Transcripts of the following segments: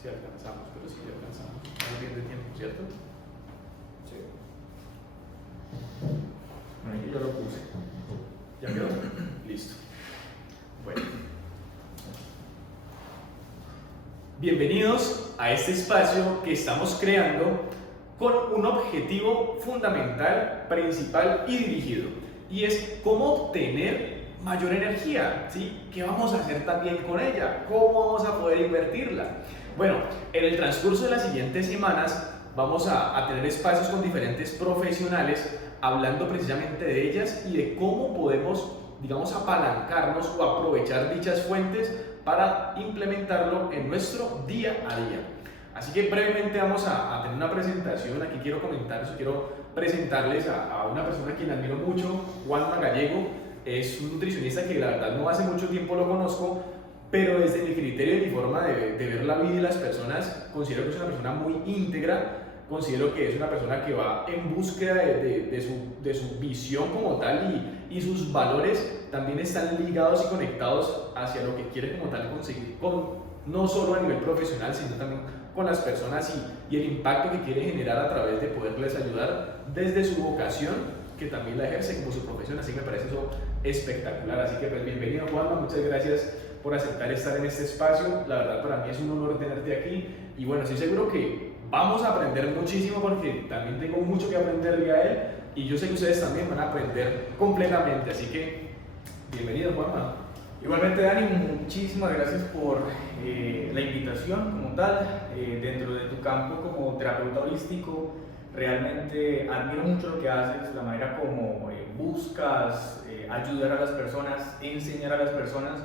si alcanzamos, pero sí alcanzamos. Estamos bien de tiempo, ¿cierto? Sí. Bueno, yo ya lo puse. ¿Ya quedó? Listo. Bueno. Bienvenidos a este espacio que estamos creando con un objetivo fundamental, principal y dirigido. Y es cómo obtener mayor energía, ¿sí? ¿Qué vamos a hacer también con ella? ¿Cómo vamos a poder invertirla? Bueno, en el transcurso de las siguientes semanas vamos a tener espacios con diferentes profesionales hablando precisamente de ellas y de cómo podemos, digamos, apalancarnos o aprovechar dichas fuentes para implementarlo en nuestro día a día. Así que brevemente vamos a tener una presentación. Aquí quiero presentarles a una persona a quien admiro mucho, Juanma Gallego. Es un nutricionista que la verdad no hace mucho tiempo lo conozco, pero desde mi criterio y mi forma de ver la vida y las personas, considero que es una persona muy íntegra. Considero que es una persona que va en búsqueda de su visión como tal y sus valores también están ligados y conectados hacia lo que quiere como tal conseguir, no solo a nivel profesional, sino también con las personas y el impacto que quiere generar a través de poderles ayudar desde su vocación, que también la ejerce como su profesión. Así que me parece eso espectacular. Así que pues bienvenido, Juanma, muchas gracias por aceptar estar en este espacio. La verdad para mí es un honor tenerte aquí y bueno, estoy seguro que vamos a aprender muchísimo porque también tengo mucho que aprender de él y yo sé que ustedes también van a aprender completamente, así que bienvenido, Juanma. Igualmente, Dani, muchísimas gracias por la invitación como tal. Dentro de tu campo como terapeuta holístico, realmente admiro mucho lo que haces, la manera como buscas ayudar a las personas, enseñar a las personas,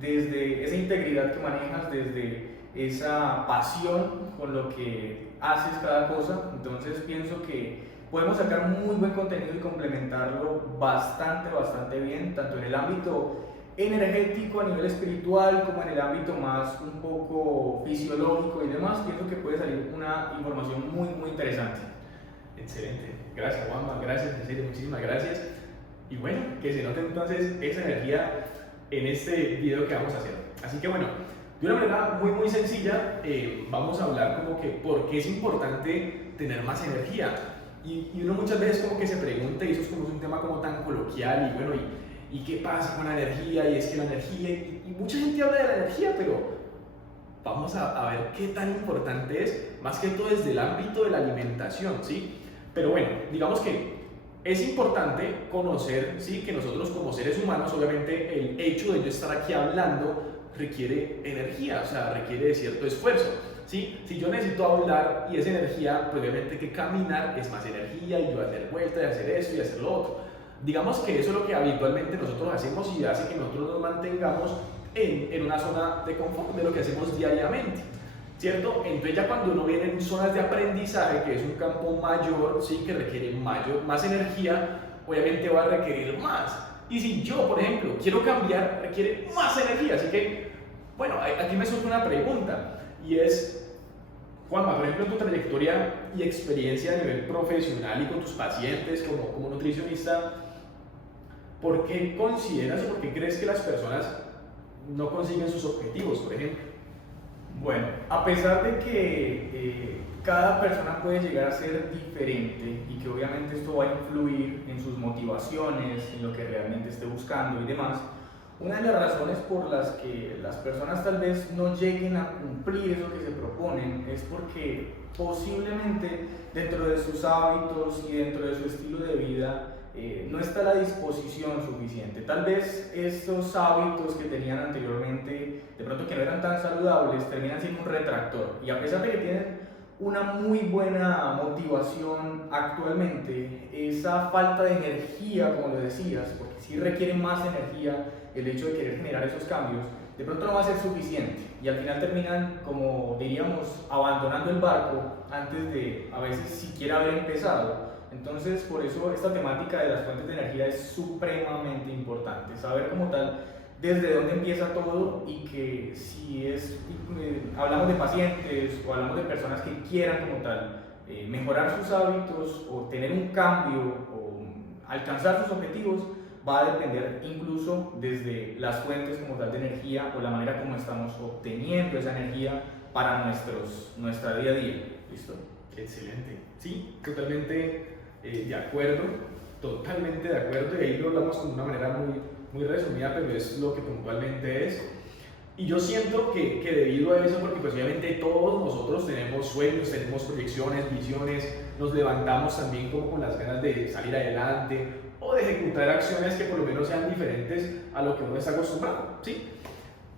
desde esa integridad que manejas, desde esa pasión con lo que haces cada cosa. Entonces pienso que podemos sacar muy buen contenido y complementarlo bastante bien, tanto en el ámbito energético a nivel espiritual como en el ámbito más un poco fisiológico y demás. Pienso que puede salir una información muy interesante. Excelente, gracias, Juanma, gracias, en serio, muchísimas gracias. Y bueno, que se note entonces esa energía en este video que vamos a hacer. Así que bueno, de una manera muy sencilla, vamos a hablar como que por qué es importante tener más energía. Y uno muchas veces como que se pregunta, y eso es como un tema como tan coloquial, y bueno, ¿y qué pasa con la energía? Y es que la energía, y mucha gente habla de la energía, pero vamos a ver qué tan importante es, más que todo desde el ámbito de la alimentación, ¿sí? Pero bueno, digamos que es importante conocer, ¿sí? Que nosotros como seres humanos, obviamente el hecho de yo estar aquí hablando requiere energía, o sea, requiere de cierto esfuerzo, ¿sí? Si yo necesito hablar y es energía, pues obviamente que caminar es más energía y yo hacer vueltas y hacer esto y hacer lo otro. Digamos que eso es lo que habitualmente nosotros hacemos y hace que nosotros nos mantengamos en una zona de confort de lo que hacemos diariamente, ¿cierto? Entonces ya cuando uno viene en zonas de aprendizaje, que es un campo mayor, ¿sí? Que requiere más energía, obviamente va a requerir más. Y si yo, por ejemplo, quiero cambiar, requiere más energía. Así que, bueno, aquí me surge una pregunta y es, Juanma, por ejemplo, en tu trayectoria y experiencia a nivel profesional y con tus pacientes como nutricionista, ¿por qué consideras o por qué crees que las personas no consiguen sus objetivos, por ejemplo? Bueno, a pesar de que cada persona puede llegar a ser diferente y que obviamente esto va a influir en sus motivaciones, en lo que realmente esté buscando y demás, una de las razones por las que las personas tal vez no lleguen a cumplir eso que se proponen es porque posiblemente dentro de sus hábitos y dentro de su estilo de vida no está la disposición suficiente. Tal vez estos hábitos que tenían anteriormente, de pronto que no eran tan saludables, terminan siendo un retractor. Y a pesar de que tienen una muy buena motivación actualmente, esa falta de energía, como lo decías, porque sí requiere más energía el hecho de querer generar esos cambios, de pronto no va a ser suficiente. Y al final terminan, como diríamos, abandonando el barco antes de a veces siquiera haber empezado. Entonces, por eso esta temática de las fuentes de energía es supremamente importante, saber como tal desde dónde empieza todo y que si hablamos de pacientes o hablamos de personas que quieran como tal mejorar sus hábitos o tener un cambio o alcanzar sus objetivos, va a depender incluso desde las fuentes como tal de energía o la manera como estamos obteniendo esa energía para nuestra día a día. ¿Listo? Excelente. Sí, totalmente de acuerdo, totalmente de acuerdo, y ahí lo hablamos de una manera muy resumida, pero es lo que puntualmente es. Y yo siento que debido a eso, porque pues obviamente todos nosotros tenemos sueños, tenemos proyecciones, visiones, nos levantamos también como con las ganas de salir adelante o de ejecutar acciones que por lo menos sean diferentes a lo que uno está acostumbrado, ¿sí?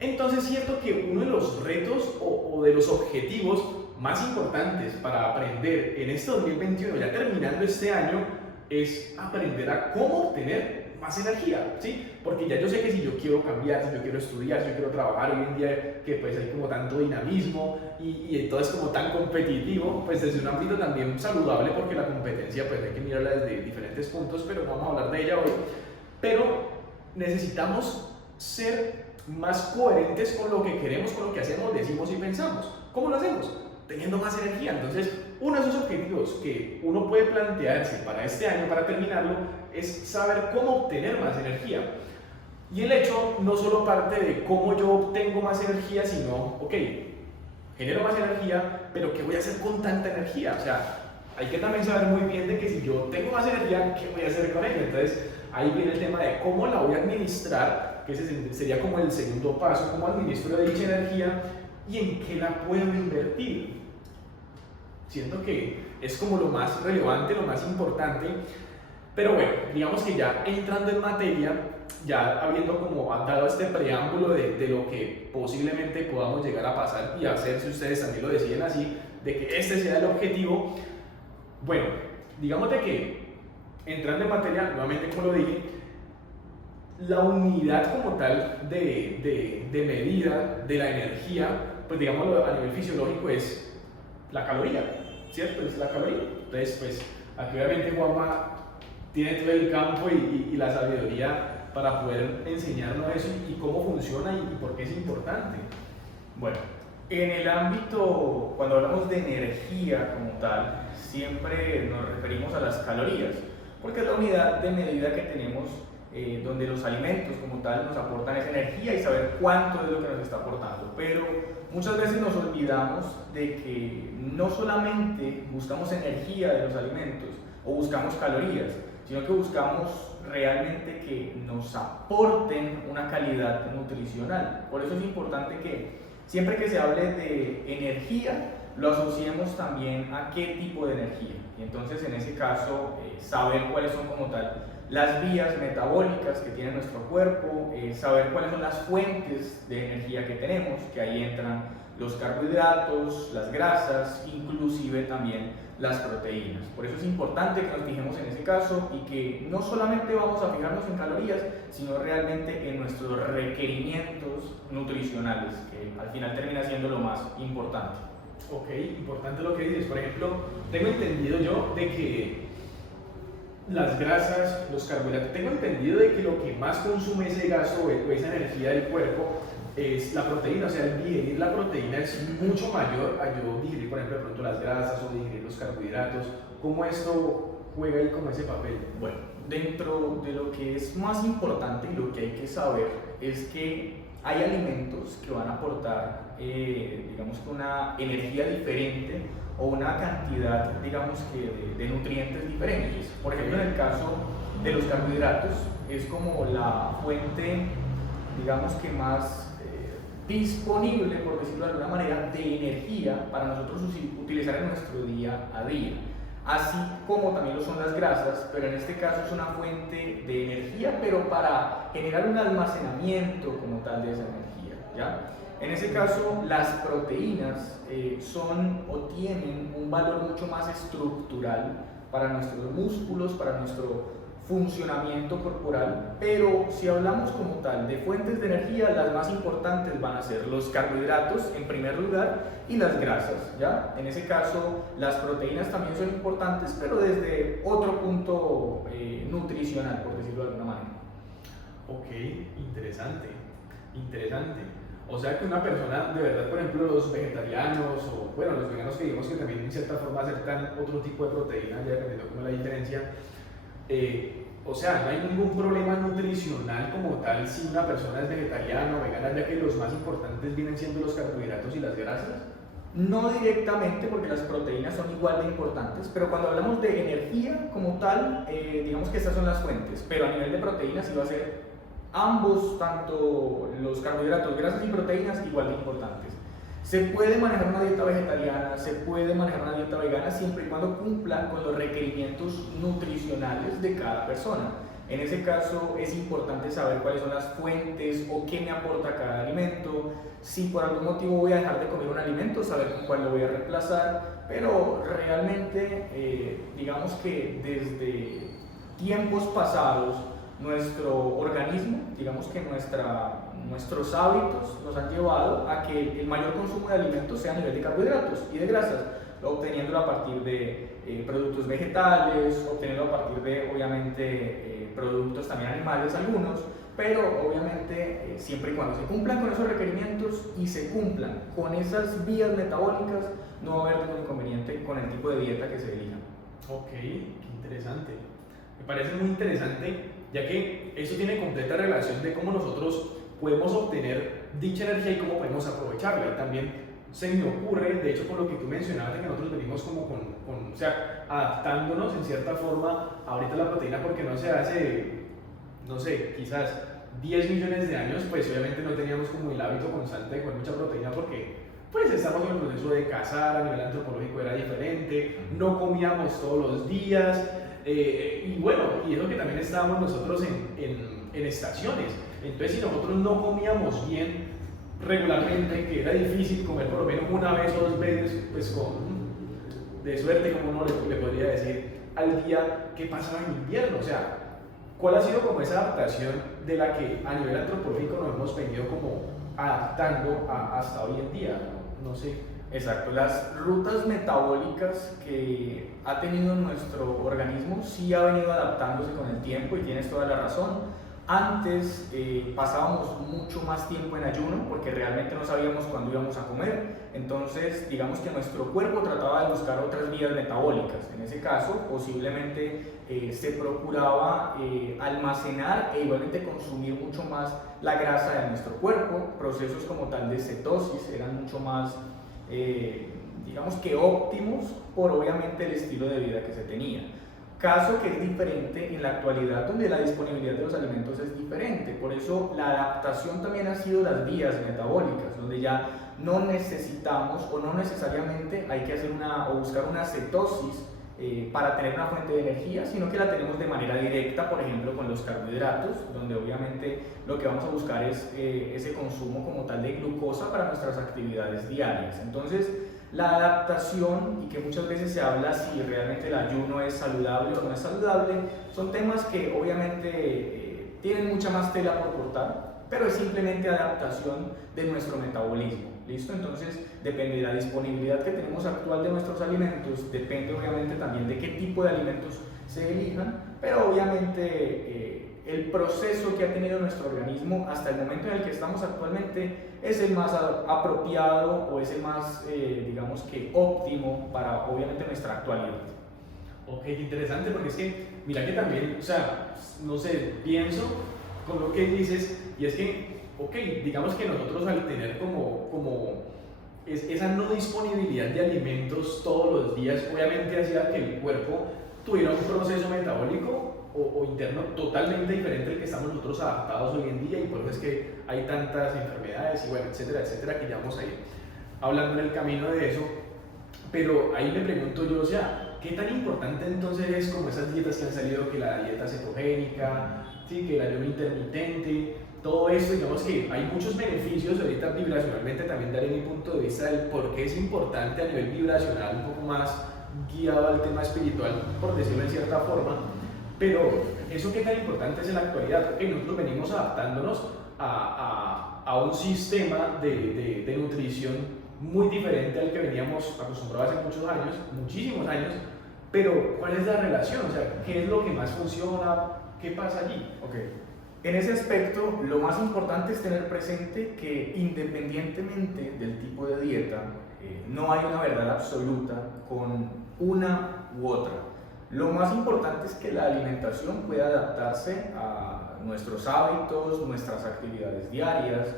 Entonces siento que uno de los retos o de los objetivos más importantes para aprender en este 2021, ya terminando este año, es aprender a cómo obtener más energía, ¿sí? Porque ya yo sé que si yo quiero cambiar, si yo quiero estudiar, si yo quiero trabajar hoy en día, que pues hay como tanto dinamismo y todo es como tan competitivo, pues desde un ámbito también saludable, porque la competencia pues hay que mirarla desde diferentes puntos, pero no vamos a hablar de ella hoy. Pero necesitamos ser más coherentes con lo que queremos, con lo que hacemos, decimos y pensamos. ¿Cómo lo hacemos? Teniendo más energía. Entonces, uno de esos objetivos que uno puede plantearse para este año, para terminarlo, es saber cómo obtener más energía. Y el hecho no solo parte de cómo yo obtengo más energía, sino, ok, genero más energía, pero ¿qué voy a hacer con tanta energía? O sea, hay que también saber muy bien de que si yo tengo más energía, ¿qué voy a hacer con ella? Entonces, ahí viene el tema de cómo la voy a administrar, que ese sería como el segundo paso, cómo administro dicha energía y en qué la puedo invertir. Siento que es como lo más relevante, lo más importante, pero bueno, digamos que ya entrando en materia, ya habiendo como dado este preámbulo de lo que posiblemente podamos llegar a pasar y hacer, si ustedes también lo deciden así, de que este sea el objetivo, bueno, digamos de que entrando en materia, nuevamente como lo dije, la unidad como tal de medida de la energía, pues digámoslo a nivel fisiológico, es la caloría, ¿cierto? Es la caloría. Entonces, pues aquí obviamente Juanma tiene todo el campo y la sabiduría para poder enseñarnos eso y cómo funciona y por qué es importante. Bueno, en el ámbito, cuando hablamos de energía como tal, siempre nos referimos a las calorías, porque es la unidad de medida que tenemos donde los alimentos como tal nos aportan esa energía y saber cuánto es lo que nos está aportando. Pero muchas veces nos olvidamos de que no solamente buscamos energía de los alimentos o buscamos calorías, sino que buscamos realmente que nos aporten una calidad nutricional. Por eso es importante que siempre que se hable de energía, lo asociemos también a qué tipo de energía. Y entonces en ese caso, saber cuáles son como tal las vías metabólicas que tiene nuestro cuerpo, saber cuáles son las fuentes de energía que tenemos, que ahí entran los carbohidratos, las grasas, inclusive también las proteínas. Por eso es importante que nos fijemos en ese caso y que no solamente vamos a fijarnos en calorías, sino realmente en nuestros requerimientos nutricionales, que al final termina siendo lo más importante. Ok, importante lo que dices. Por ejemplo, tengo entendido yo de que las grasas, los carbohidratos, tengo entendido de que lo que más consume ese gasto o esa energía del cuerpo es la proteína. O sea, el digerir la proteína es mucho mayor a yo digerir, por ejemplo, de pronto las grasas o digerir los carbohidratos. ¿Cómo esto juega ahí como ese papel? Bueno, dentro de lo que es más importante y lo que hay que saber es que hay alimentos que van a aportar, digamos que una energía diferente o una cantidad, digamos que de nutrientes diferentes. Por ejemplo, en el caso de los carbohidratos, es como la fuente, digamos que más disponible, por decirlo de alguna manera, de energía para nosotros utilizar en nuestro día a día. Así como también lo son las grasas, pero en este caso es una fuente de energía, pero para generar un almacenamiento como tal de esa energía, ¿ya? En ese caso, las proteínas son o tienen un valor mucho más estructural para nuestros músculos, para nuestro funcionamiento corporal, pero si hablamos como tal de fuentes de energía, las más importantes van a ser los carbohidratos en primer lugar y las grasas, ¿ya? En ese caso, las proteínas también son importantes, pero desde otro punto nutricional, por decirlo de alguna manera. Ok, interesante, interesante. O sea que una persona, de verdad, por ejemplo, los vegetarianos o, bueno, los veganos que digamos que también en cierta forma aceptan otro tipo de proteína, ya dependiendo cómo es la diferencia, o sea, no hay ningún problema nutricional como tal si una persona es vegetariana o vegana, ya que los más importantes vienen siendo los carbohidratos y las grasas. No directamente, porque las proteínas son igual de importantes, pero cuando hablamos de energía como tal, digamos que estas son las fuentes, pero a nivel de proteínas sí va a ser ambos, tanto los carbohidratos, grasas y proteínas, igual de importantes. Se puede manejar una dieta vegetariana, se puede manejar una dieta vegana siempre y cuando cumplan con los requerimientos nutricionales de cada persona. En ese caso es importante saber cuáles son las fuentes o qué me aporta cada alimento. Si por algún motivo voy a dejar de comer un alimento, saber con cuál lo voy a reemplazar. Pero realmente, digamos que desde tiempos pasados, nuestro organismo, digamos que nuestros hábitos nos han llevado a que el mayor consumo de alimentos sea a nivel de carbohidratos y de grasas, obteniéndolo a partir de productos vegetales, obteniéndolo a partir de, obviamente, productos también animales algunos, pero obviamente siempre y cuando se cumplan con esos requerimientos y se cumplan con esas vías metabólicas, no va a haber ningún inconveniente con el tipo de dieta que se elija. Ok, qué interesante. Me parece muy interesante, ya que eso tiene completa relación de cómo nosotros podemos obtener dicha energía y cómo podemos aprovecharla. Y también se me ocurre, de hecho, con lo que tú mencionabas, de que nosotros venimos como o sea, adaptándonos en cierta forma ahorita a la proteína, porque no se hace, no sé, quizás 10 millones de años, pues obviamente no teníamos como el hábito constante de comer mucha proteína porque pues estamos en el proceso de cazar, a nivel antropológico era diferente, no comíamos todos los días, y bueno, y es lo que también estábamos nosotros en estaciones. Entonces, si nosotros no comíamos bien regularmente, que era difícil comer por lo menos una vez o dos veces, pues de suerte, como uno le podría decir, al día, ¿qué pasaba en invierno? O sea, ¿cuál ha sido como esa adaptación de la que a nivel antropológico nos hemos venido como adaptando hasta hoy en día? No sé. Exacto, las rutas metabólicas que ha tenido nuestro organismo sí ha venido adaptándose con el tiempo y tienes toda la razón. Antes pasábamos mucho más tiempo en ayuno porque realmente no sabíamos cuándo íbamos a comer, entonces digamos que nuestro cuerpo trataba de buscar otras vías metabólicas. En ese caso posiblemente se procuraba almacenar e igualmente consumir mucho más la grasa de nuestro cuerpo. Procesos como tal de cetosis eran mucho más digamos que óptimos por obviamente el estilo de vida que se tenía. Caso que es diferente en la actualidad, donde la disponibilidad de los alimentos es diferente. Por eso la adaptación también ha sido las vías metabólicas, donde ya no necesitamos o no necesariamente hay que hacer o buscar una cetosis para tener una fuente de energía, sino que la tenemos de manera directa, por ejemplo con los carbohidratos, donde obviamente lo que vamos a buscar es ese consumo como tal de glucosa para nuestras actividades diarias. Entonces, la adaptación, y que muchas veces se habla si realmente el ayuno es saludable o no es saludable, son temas que obviamente tienen mucha más tela por cortar, pero es simplemente adaptación de nuestro metabolismo. ¿Listo? Entonces depende de la disponibilidad que tenemos actual de nuestros alimentos, depende obviamente también de qué tipo de alimentos se elijan, pero obviamente el proceso que ha tenido nuestro organismo hasta el momento en el que estamos actualmente es el más apropiado o es el más, digamos que óptimo para obviamente nuestra actualidad. Ok, interesante, porque es que, mira que también, o sea, no sé, pienso con lo que dices, y es que, ok, digamos que nosotros al tener esa no disponibilidad de alimentos todos los días, obviamente hacía que el cuerpo tuviera un proceso metabólico o interno totalmente diferente al que estamos nosotros adaptados hoy en día, y por eso es que hay tantas enfermedades y bueno, etcétera, etcétera, que ya vamos a ir hablando en el camino de eso. Pero ahí me pregunto yo, o sea, ¿qué tan importante entonces es como esas dietas que han salido, que la dieta cetogénica, ¿sí? Que el ayuno intermitente, todo eso? Digamos que hay muchos beneficios. Ahorita vibracionalmente también daré mi punto de vista del por qué es importante a nivel vibracional, un poco más guiado al tema espiritual, por decirlo en cierta forma. Pero eso qué tan importante es en la actualidad, porque nosotros venimos adaptándonos a un sistema de nutrición muy diferente al que veníamos acostumbrados hace muchos años, muchísimos años. Pero ¿cuál es la relación? O sea, ¿qué es lo que más funciona? ¿Qué pasa allí? Okay. En ese aspecto, lo más importante es tener presente que independientemente del tipo de dieta, no hay una verdad absoluta con una u otra. Lo más importante es que la alimentación pueda adaptarse a nuestros hábitos, nuestras actividades diarias.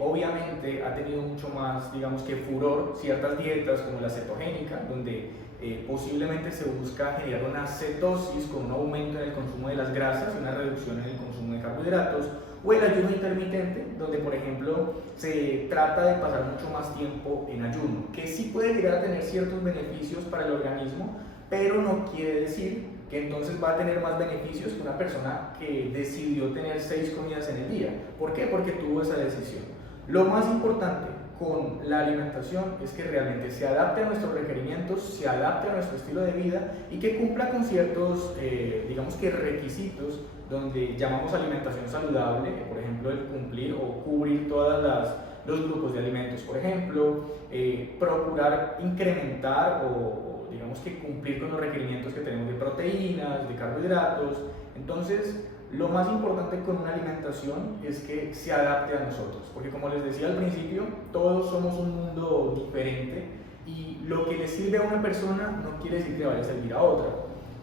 Obviamente ha tenido mucho más, digamos que furor, ciertas dietas como la cetogénica, donde posiblemente se busca generar una cetosis con un aumento en el consumo de las grasas y una reducción en el consumo de carbohidratos, o el ayuno intermitente, donde por ejemplo se trata de pasar mucho más tiempo en ayuno, que sí puede llegar a tener ciertos beneficios para el organismo, pero no quiere decir que entonces va a tener más beneficios que una persona que decidió tener 6 comidas en el día. ¿Por qué? Porque tuvo esa decisión. Lo más importante con la alimentación es que realmente se adapte a nuestros requerimientos, se adapte a nuestro estilo de vida y que cumpla con ciertos, digamos que requisitos, donde llamamos alimentación saludable, por ejemplo, el cumplir o cubrir todos los grupos de alimentos, por ejemplo, procurar incrementar o digamos que cumplir con los requerimientos que tenemos de proteínas, de carbohidratos. Entonces, lo más importante con una alimentación es que se adapte a nosotros, porque como les decía al principio, todos somos un mundo diferente y lo que le sirve a una persona no quiere decir que vaya a servir a otra.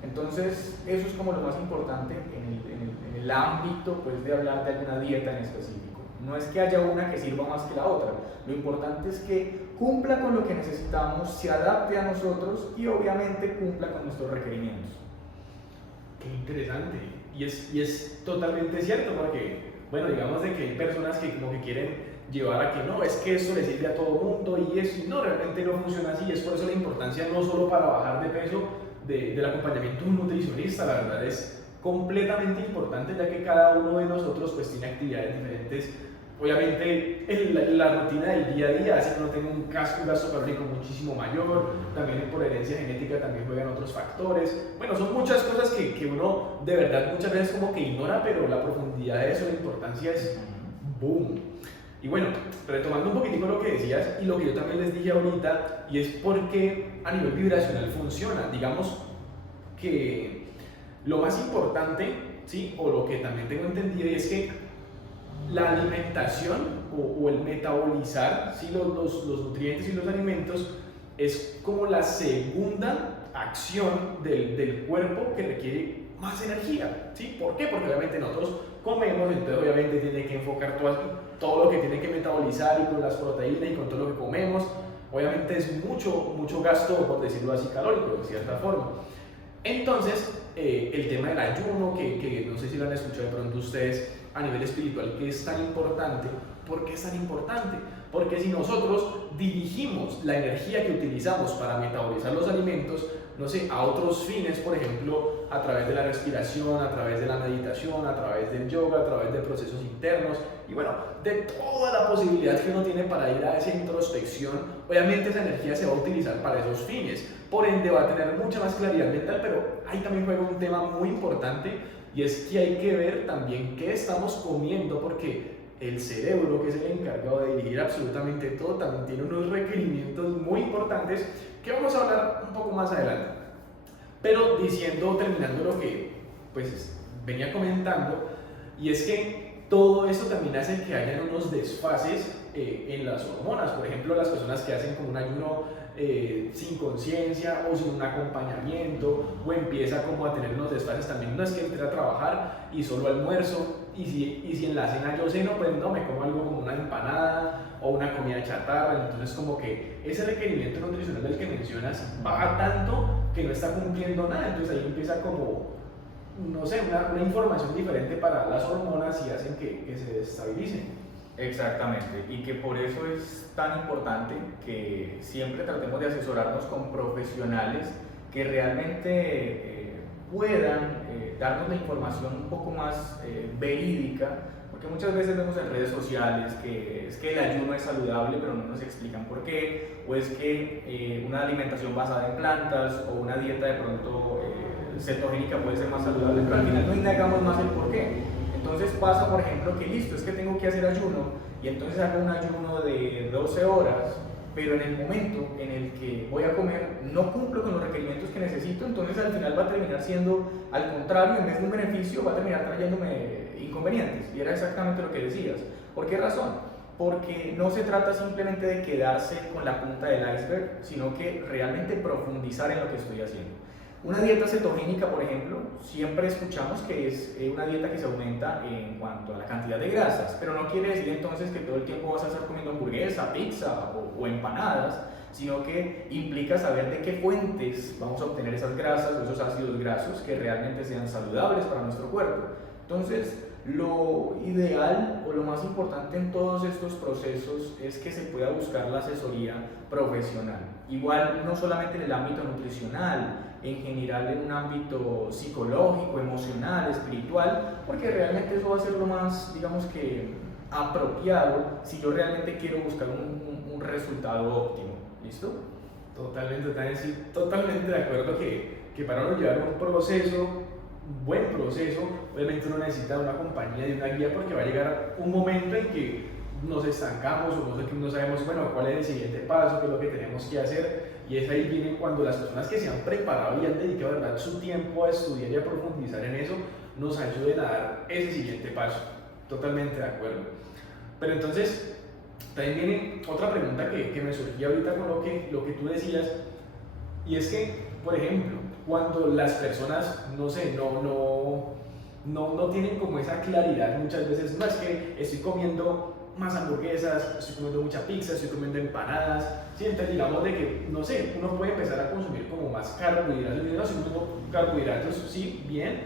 Entonces, eso es como lo más importante en el ámbito pues, de hablar de alguna dieta en específico. No es que haya una que sirva más que la otra, lo importante es que cumpla con lo que necesitamos, se adapte a nosotros y obviamente cumpla con nuestros requerimientos. Qué interesante. Y es totalmente cierto porque, bueno, digamos de que hay personas que como que quieren llevar a que no, es que eso le sirve a todo mundo y eso, y no, realmente no funciona así. Es por eso la importancia no solo para bajar de peso del acompañamiento de un nutricionista, la verdad es completamente importante ya que cada uno de nosotros pues tiene actividades diferentes. Obviamente la rutina del día a día hace que uno tenga un gasto calórico muchísimo mayor, también por herencia genética también juegan otros factores. Bueno, son muchas cosas que uno de verdad muchas veces como que ignora, pero la profundidad de eso, la importancia es boom. Y bueno, retomando un poquitico lo que decías y lo que yo también les dije ahorita, y es porque a nivel vibracional funciona. Digamos que lo más importante, ¿sí? O lo que también tengo entendido, y es que la alimentación o el metabolizar, ¿sí? los nutrientes y los alimentos es como la segunda acción del cuerpo que requiere más energía, ¿sí? ¿Por qué? Porque obviamente nosotros comemos, entonces obviamente tiene que enfocar todo lo que tiene que metabolizar y con las proteínas y con todo lo que comemos, obviamente es mucho gasto, por decirlo así, calórico, de cierta forma. Entonces, el tema del ayuno, que no sé si lo han escuchado de pronto ustedes a nivel espiritual, que es tan importante. ¿Por qué es tan importante? Porque si nosotros dirigimos la energía que utilizamos para metabolizar los alimentos, no sé, a otros fines, por ejemplo, a través de la respiración, a través de la meditación, a través del yoga, a través de procesos internos, y bueno, de toda la posibilidad que uno tiene para ir a esa introspección, obviamente esa energía se va a utilizar para esos fines. Por ende va a tener mucha más claridad mental, pero ahí también juega un tema muy importante, y es que hay que ver también qué estamos comiendo, porque el cerebro, que es el encargado de dirigir absolutamente todo, también tiene unos requerimientos muy importantes que vamos a hablar un poco más adelante. Pero terminando lo que pues venía comentando, y es que todo esto también hace que hayan unos desfases en las hormonas. Por ejemplo, las personas que hacen como un ayuno sin conciencia o sin un acompañamiento, o empieza como a tener unos desfases también. No es que entre a trabajar y solo almuerzo, y si en la cena yo ceno, pues no, me como algo como una empanada o una comida chatarra. Entonces como que ese requerimiento nutricional del que mencionas baja tanto que no está cumpliendo nada. Entonces ahí empieza como, no sé, una información diferente para las hormonas y hacen que se desestabilicen. Exactamente, y que por eso es tan importante que siempre tratemos de asesorarnos con profesionales que realmente puedan darnos la información un poco más verídica, porque muchas veces vemos en redes sociales que es que el ayuno es saludable, pero no nos explican por qué, o es que una alimentación basada en plantas o una dieta de pronto cetogénica puede ser más saludable, pero al final no indagamos más el por qué. Entonces pasa, por ejemplo, que listo, es que tengo que hacer ayuno y entonces hago un ayuno de 12 horas, pero en el momento en el que voy a comer no cumplo con los requerimientos que necesito, entonces al final va a terminar siendo al contrario, en vez de un beneficio va a terminar trayéndome inconvenientes. Y era exactamente lo que decías. ¿Por qué razón? Porque no se trata simplemente de quedarse con la punta del iceberg, sino que realmente profundizar en lo que estoy haciendo. Una dieta cetogénica, por ejemplo, siempre escuchamos que es una dieta que se aumenta en cuanto a la cantidad de grasas, pero no quiere decir entonces que todo el tiempo vas a estar comiendo hamburguesa, pizza o empanadas, sino que implica saber de qué fuentes vamos a obtener esas grasas o esos ácidos grasos que realmente sean saludables para nuestro cuerpo. Entonces, lo ideal o lo más importante en todos estos procesos es que se pueda buscar la asesoría profesional. Igual, no solamente en el ámbito nutricional, en general en un ámbito psicológico, emocional, espiritual, porque realmente eso va a ser lo más, digamos que, apropiado si yo realmente quiero buscar un resultado óptimo. ¿Listo? Totalmente de acuerdo que para uno llevar un proceso, un buen proceso, obviamente uno necesita una compañía y una guía porque va a llegar un momento en que nos estancamos o no sabemos, bueno, cuál es el siguiente paso, qué es lo que tenemos que hacer, y es ahí viene cuando las personas que se han preparado y han dedicado ¿verdad? Su tiempo a estudiar y a profundizar en eso, nos ayuden a dar ese siguiente paso. Totalmente de acuerdo. Pero entonces, también viene otra pregunta que me surgió ahorita con lo que tú decías, y es que, por ejemplo, cuando las personas, no sé, no tienen como esa claridad muchas veces, no es que estoy comiendo más hamburguesas, estoy comiendo mucha pizza, estoy comiendo empanadas, ¿sí? Entonces digamos de que, no sé, uno puede empezar a consumir como más carbohidratos, no, si uno carbohidratos, sí, bien,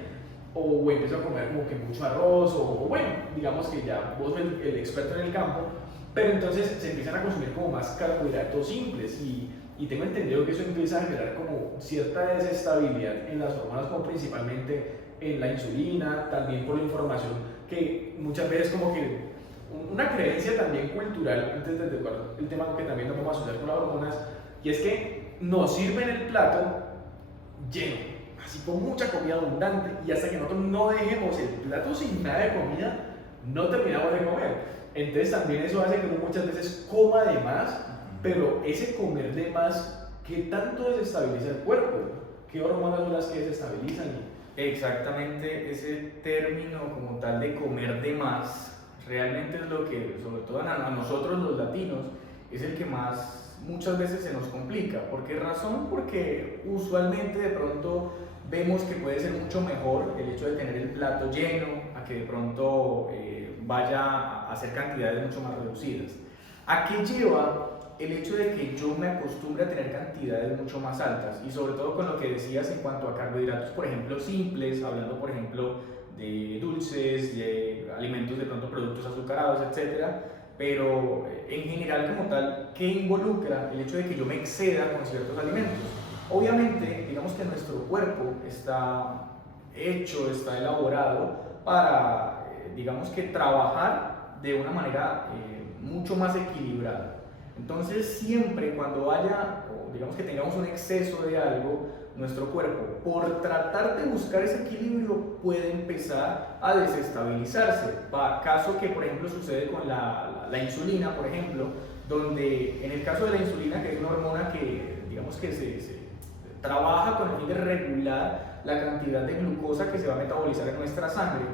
o empiezo a comer como que mucho arroz, o bueno, digamos que ya vos sos el experto en el campo, pero entonces se empiezan a consumir como más carbohidratos simples y tengo entendido que eso empieza a generar como cierta desestabilidad en las hormonas, como principalmente en la insulina, también por la información que muchas veces como que una creencia también cultural, antes de tocar el tema que también nos vamos a asociar con las hormonas, y es que nos sirven el plato lleno, así con mucha comida abundante, y hasta que nosotros no dejemos el plato sin nada de comida, no terminamos de comer. Entonces también eso hace que uno muchas veces coma de más, pero ese comer de más, ¿qué tanto desestabiliza el cuerpo? ¿Qué hormonas son las que desestabilizan? Exactamente, ese término como tal de comer de más, realmente es lo que, sobre todo a nosotros los latinos, es el que más muchas veces se nos complica. ¿Por qué razón? Porque usualmente de pronto vemos que puede ser mucho mejor el hecho de tener el plato lleno a que de pronto vaya a hacer cantidades mucho más reducidas. ¿A qué lleva el hecho de que yo me acostumbre a tener cantidades mucho más altas? Y sobre todo con lo que decías en cuanto a carbohidratos, por ejemplo, simples, hablando por ejemplo de dulces, de alimentos, de pronto productos azucarados, etcétera, pero en general como tal, ¿qué involucra el hecho de que yo me exceda con ciertos alimentos? Obviamente, digamos que nuestro cuerpo está hecho, está elaborado para, digamos que trabajar de una manera mucho más equilibrada. Entonces, siempre cuando haya, o digamos que tengamos un exceso de algo, nuestro cuerpo, por tratar de buscar ese equilibrio, puede empezar a desestabilizarse. Caso que, por ejemplo, sucede con la insulina, por ejemplo, donde en el caso de la insulina, que es una hormona que, digamos que se trabaja con el fin de regular la cantidad de glucosa que se va a metabolizar en nuestra sangre.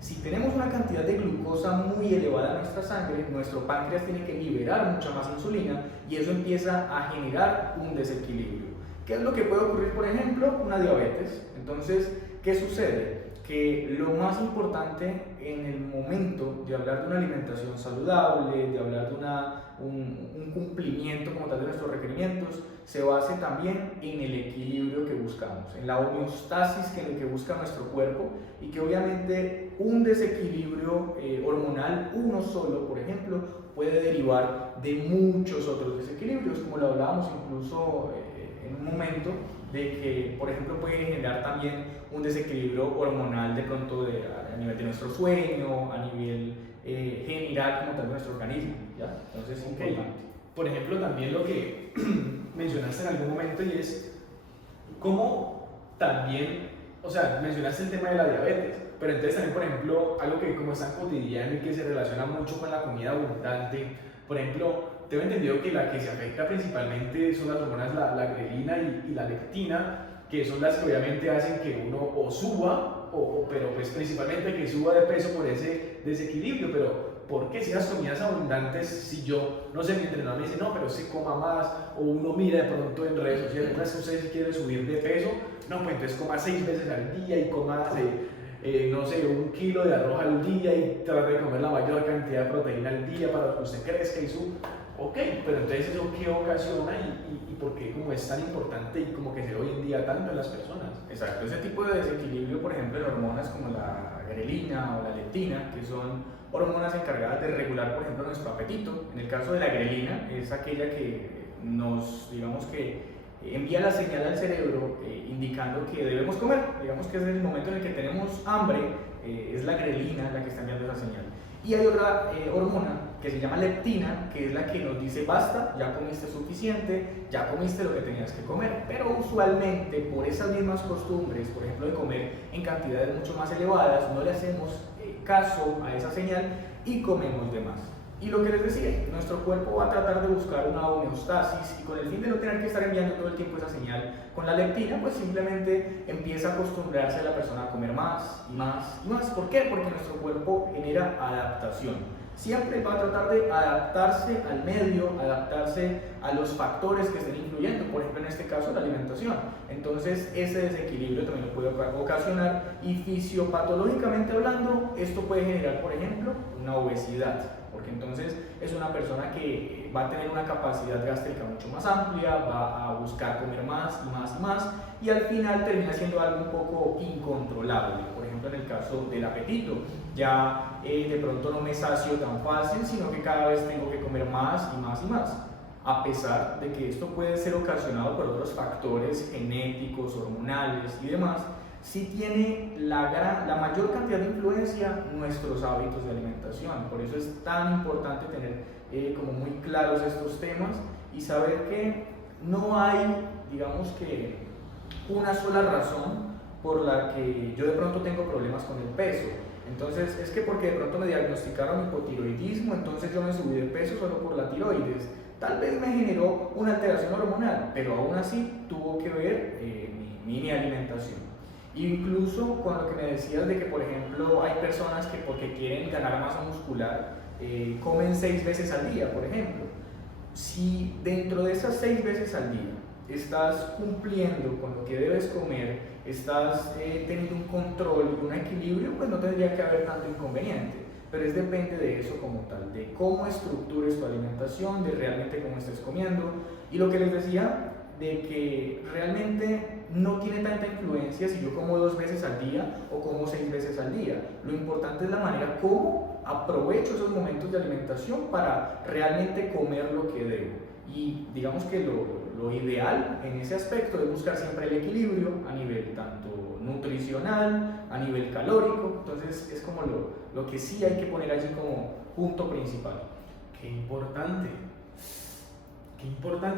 Si tenemos una cantidad de glucosa muy elevada en nuestra sangre, nuestro páncreas tiene que liberar mucha más insulina y eso empieza a generar un desequilibrio. ¿Qué es lo que puede ocurrir, por ejemplo? Una diabetes. Entonces, ¿qué sucede? Que lo más importante en el momento de hablar de una alimentación saludable, de hablar de un cumplimiento como tal de nuestros requerimientos, se base también en el equilibrio que buscamos, en la homeostasis que busca nuestro cuerpo, y que obviamente un desequilibrio hormonal, uno solo, por ejemplo, puede derivar de muchos otros desequilibrios, como lo hablábamos incluso en un momento, de que, por ejemplo, puede generar también un desequilibrio hormonal de pronto a nivel de nuestro sueño, a nivel general como tal de nuestro organismo, ¿ya? Entonces es importante. Por ejemplo, también lo que mencionaste en algún momento, y es cómo también, o sea, mencionaste el tema de la diabetes, pero entonces también, por ejemplo, algo que como es tan cotidiano y que se relaciona mucho con la comida abundante, por ejemplo, tengo entendido que la que se afecta principalmente son las hormonas, la grelina y la leptina, que son las que obviamente hacen que uno o suba, pero pues principalmente que suba de peso por ese desequilibrio. Pero ¿por qué si esas comidas abundantes, si yo, no sé, mi entrenador me dice, no, pero se coma más, o uno mira de pronto en redes sociales, no es que usted si quiere subir de peso, no, pues entonces coma 6 veces al día y coma, no sé, 1 kilo de arroz al día y trate de comer la mayor cantidad de proteína al día para que usted crezca y su... Ok, pero entonces eso qué ocasiona y por qué como es tan importante y como que se ve hoy en día tanto en las personas. Exacto, ese tipo de desequilibrio, por ejemplo, en hormonas como la grelina o la leptina, que son hormonas encargadas de regular, por ejemplo, nuestro apetito. En el caso de la grelina, es aquella que nos, digamos que, envía la señal al cerebro indicando que debemos comer. Digamos que es el momento en el que tenemos hambre, es la grelina la que está enviando esa señal. Y hay otra hormona que se llama leptina, que es la que nos dice basta, ya comiste suficiente, ya comiste lo que tenías que comer. Pero usualmente por esas mismas costumbres, por ejemplo de comer en cantidades mucho más elevadas, no le hacemos caso a esa señal y comemos de más. Y lo que les decía, nuestro cuerpo va a tratar de buscar una homeostasis y con el fin de no tener que estar enviando todo el tiempo esa señal con la leptina, pues simplemente empieza a acostumbrarse a la persona a comer más y más y más. ¿Por qué? Porque nuestro cuerpo genera adaptación. Siempre va a tratar de adaptarse al medio, adaptarse a los factores que estén influyendo, por ejemplo en este caso la alimentación. Entonces ese desequilibrio también lo puede ocasionar y fisiopatológicamente hablando esto puede generar, por ejemplo, una obesidad, porque entonces es una persona que va a tener una capacidad gástrica mucho más amplia, va a buscar comer más y más y más y al final termina siendo algo un poco incontrolable. Por ejemplo en el caso del apetito, ya de pronto no me sacio tan fácil, sino que cada vez tengo que comer más y más y más, a pesar de que esto puede ser ocasionado por otros factores genéticos, hormonales y demás. Sí tiene la mayor cantidad de influencia nuestros hábitos de alimentación. Por eso es tan importante tener como muy claros estos temas y saber que no hay, digamos que, una sola razón por la que yo de pronto tengo problemas con el peso. Entonces es que porque de pronto me diagnosticaron hipotiroidismo, entonces yo me subí de peso solo por la tiroides. Tal vez me generó una alteración hormonal, pero aún así tuvo que ver mi alimentación. Incluso con lo que me decías de que, por ejemplo, hay personas que porque quieren ganar masa muscular comen 6 veces al día, por ejemplo. Si dentro de esas 6 veces al día estás cumpliendo con lo que debes comer, estás teniendo un control y un equilibrio, pues no tendría que haber tanto inconveniente. Pero depende de eso como tal, de cómo estructures tu alimentación, de realmente cómo estés comiendo. Y lo que les decía, de que realmente no tiene tanta influencia si yo como 2 veces al día o como 6 veces al día. Lo importante es la manera como aprovecho esos momentos de alimentación para realmente comer lo que debo. Y digamos que lo ideal en ese aspecto es buscar siempre el equilibrio a nivel tanto nutricional, a nivel calórico. Entonces es como lo que sí hay que poner allí como punto principal. Qué importante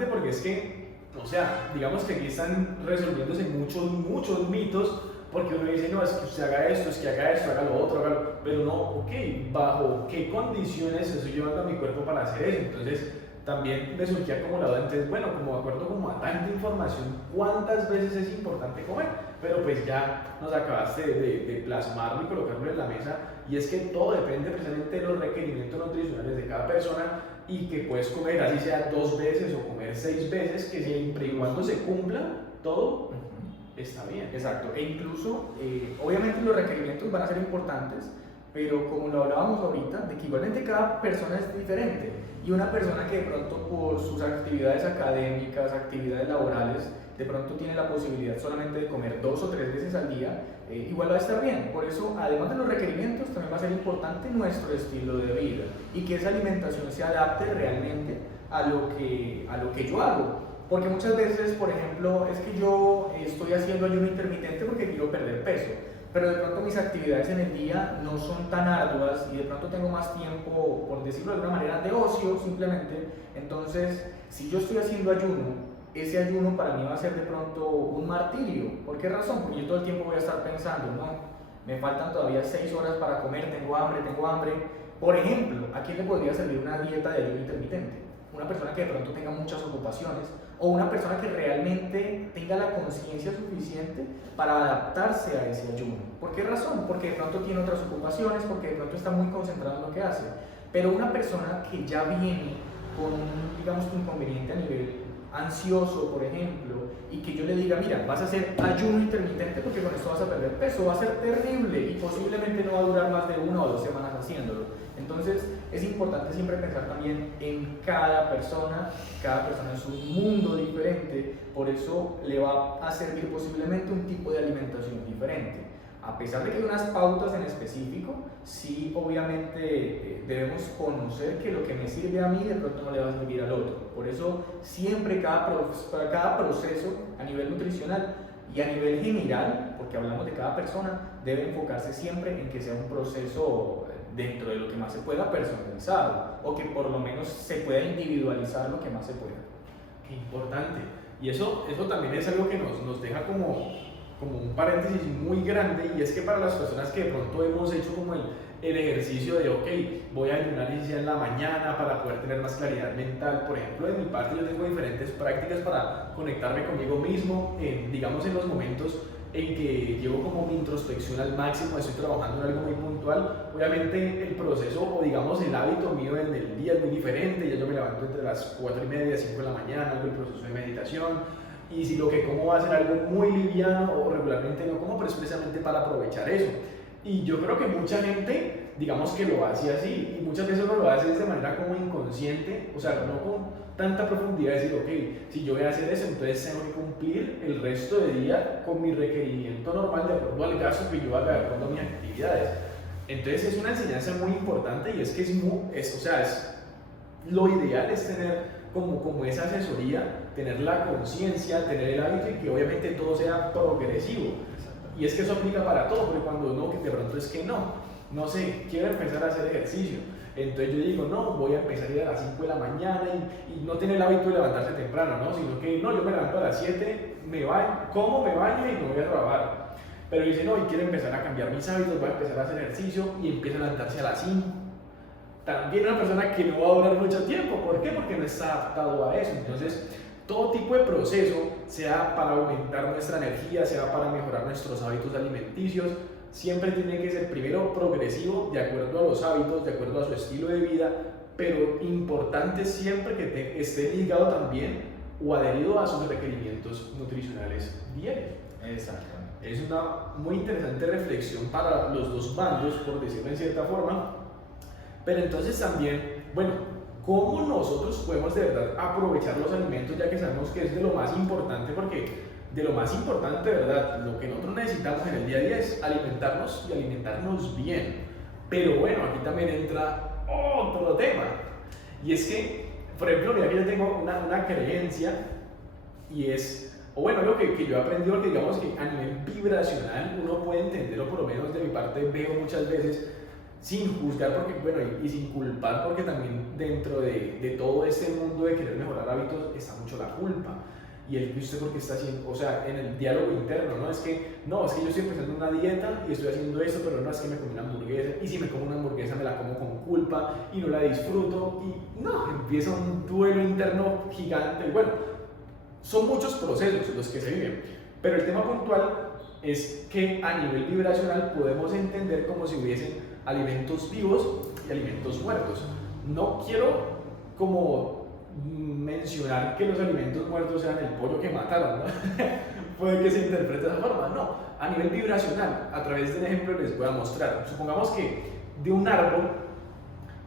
porque es que, o sea, digamos que aquí están resolviéndose muchos mitos, porque uno dice, no, es que usted haga esto, es que haga esto, haga lo otro, pero no, ok, ¿bajo qué condiciones estoy llevando a mi cuerpo para hacer eso? Entonces, también me surgía como la duda, entonces, bueno, como de acuerdo como a tanta información, ¿cuántas veces es importante comer? Pero pues ya nos acabaste de plasmarlo y colocarlo en la mesa, y es que todo depende precisamente de los requerimientos nutricionales de cada persona, y que puedes comer así sea 2 veces o comer 6 veces, que siempre y cuando se cumpla todo, está bien. Exacto, e incluso, obviamente los requerimientos van a ser importantes, pero como lo hablábamos ahorita, de que igualmente cada persona es diferente, y una persona que de pronto por sus actividades académicas, actividades laborales, de pronto tiene la posibilidad solamente de comer 2 o 3 veces al día, igual va a estar bien. Por eso, además de los requerimientos, también va a ser importante nuestro estilo de vida y que esa alimentación se adapte realmente a lo que yo hago. Porque muchas veces, por ejemplo, es que yo estoy haciendo ayuno intermitente porque quiero perder peso, pero de pronto mis actividades en el día no son tan arduas y de pronto tengo más tiempo, por decirlo de alguna manera, de ocio simplemente. Entonces, si yo estoy haciendo ayuno, ese ayuno para mí va a ser de pronto un martirio. ¿Por qué razón? Porque yo todo el tiempo voy a estar pensando, no, me faltan todavía 6 horas para comer, tengo hambre. Por ejemplo, ¿a quién le podría servir una dieta de ayuno intermitente? Una persona que de pronto tenga muchas ocupaciones o una persona que realmente tenga la conciencia suficiente para adaptarse a ese ayuno. ¿Por qué razón? Porque de pronto tiene otras ocupaciones, porque de pronto está muy concentrado en lo que hace. Pero una persona que ya viene con un, digamos, inconveniente a nivel ansioso, por ejemplo, y que yo le diga, mira, vas a hacer ayuno intermitente porque con esto vas a perder peso, va a ser terrible y posiblemente no va a durar más de 1 o 2 semanas haciéndolo. Entonces es importante siempre pensar también en cada persona es un mundo diferente, por eso le va a servir posiblemente un tipo de alimentación diferente. A pesar de que hay unas pautas en específico, sí obviamente debemos conocer que lo que me sirve a mí de pronto no le va a servir al otro. Por eso siempre cada proceso a nivel nutricional y a nivel general, porque hablamos de cada persona, debe enfocarse siempre en que sea un proceso dentro de lo que más se pueda personalizado, o que por lo menos se pueda individualizar lo que más se pueda. Qué importante. Y eso también es algo que nos deja como un paréntesis muy grande, y es que para las personas que de pronto hemos hecho como el ejercicio de, ok, voy a ayunar en la mañana para poder tener más claridad mental. Por ejemplo, de mi parte yo tengo diferentes prácticas para conectarme conmigo mismo, digamos en los momentos en que llevo como mi introspección al máximo, estoy trabajando en algo muy puntual. Obviamente el proceso o digamos el hábito mío en el día es muy diferente, ya yo me levanto entre las 4:30 y 5 de la mañana, hago el proceso de meditación, y si lo que como va a ser algo muy liviano o regularmente no como, pero es precisamente para aprovechar eso. Y yo creo que mucha gente, digamos que lo hace así, y muchas veces uno lo hace de manera como inconsciente, o sea, no con tanta profundidad, decir, ok, si yo voy a hacer eso, entonces tengo que cumplir el resto del día con mi requerimiento normal de acuerdo al gasto que yo haga de acuerdo a mis actividades. Entonces es una enseñanza muy importante, y es que lo ideal es tener como esa asesoría, tener la conciencia, tener el hábito, y que obviamente todo sea progresivo. Y es que eso aplica para todo, porque cuando uno de pronto es que no sé, quiero empezar a hacer ejercicio, entonces yo digo, no, voy a empezar a ir a las 5 de la mañana y no tener el hábito de levantarse temprano, ¿no? Sino que no, yo me levanto a las 7, me baño y me voy a trabajar. Pero dice, no, y quiero empezar a cambiar mis hábitos, voy a empezar a hacer ejercicio, y empieza a levantarse a las 5. También una persona que no va a durar mucho tiempo. ¿Por qué? Porque no está adaptado a eso. Entonces, todo tipo de proceso, sea para aumentar nuestra energía, sea para mejorar nuestros hábitos alimenticios, siempre tiene que ser primero progresivo, de acuerdo a los hábitos, de acuerdo a su estilo de vida, pero importante siempre que esté ligado también o adherido a sus requerimientos nutricionales diarios. Exactamente. Es una muy interesante reflexión para los dos bandos, por decirlo en cierta forma. Pero entonces también, bueno, ¿cómo nosotros podemos de verdad aprovechar los alimentos, ya que sabemos que es de lo más importante? Porque de lo más importante, de verdad, lo que nosotros necesitamos en el día a día es alimentarnos y alimentarnos bien. Pero bueno, aquí también entra otro tema. Y es que, por ejemplo, mira que yo tengo una creencia, y es, o bueno, lo que yo he aprendido, que digamos que a nivel vibracional uno puede entender, o por lo menos de mi parte veo muchas veces, sin juzgar, porque, bueno, y sin culpar, porque también dentro de todo este mundo de querer mejorar hábitos está mucho la culpa. Y el usted porque está haciendo, o sea, en el diálogo interno, ¿no? Es que yo estoy empezando una dieta y estoy haciendo esto, pero no, es que me comí una hamburguesa, y si me como una hamburguesa me la como con culpa y no la disfruto, y no, empieza un duelo interno gigante. Bueno, son muchos procesos los que se viven, pero el tema puntual es que a nivel vibracional podemos entender como si hubiesen alimentos vivos y alimentos muertos. No quiero como mencionar que los alimentos muertos sean el pollo que mataron, ¿no? Puede que se interprete de esa forma. No, a nivel vibracional, a través de un ejemplo les voy a mostrar. Supongamos que de un árbol,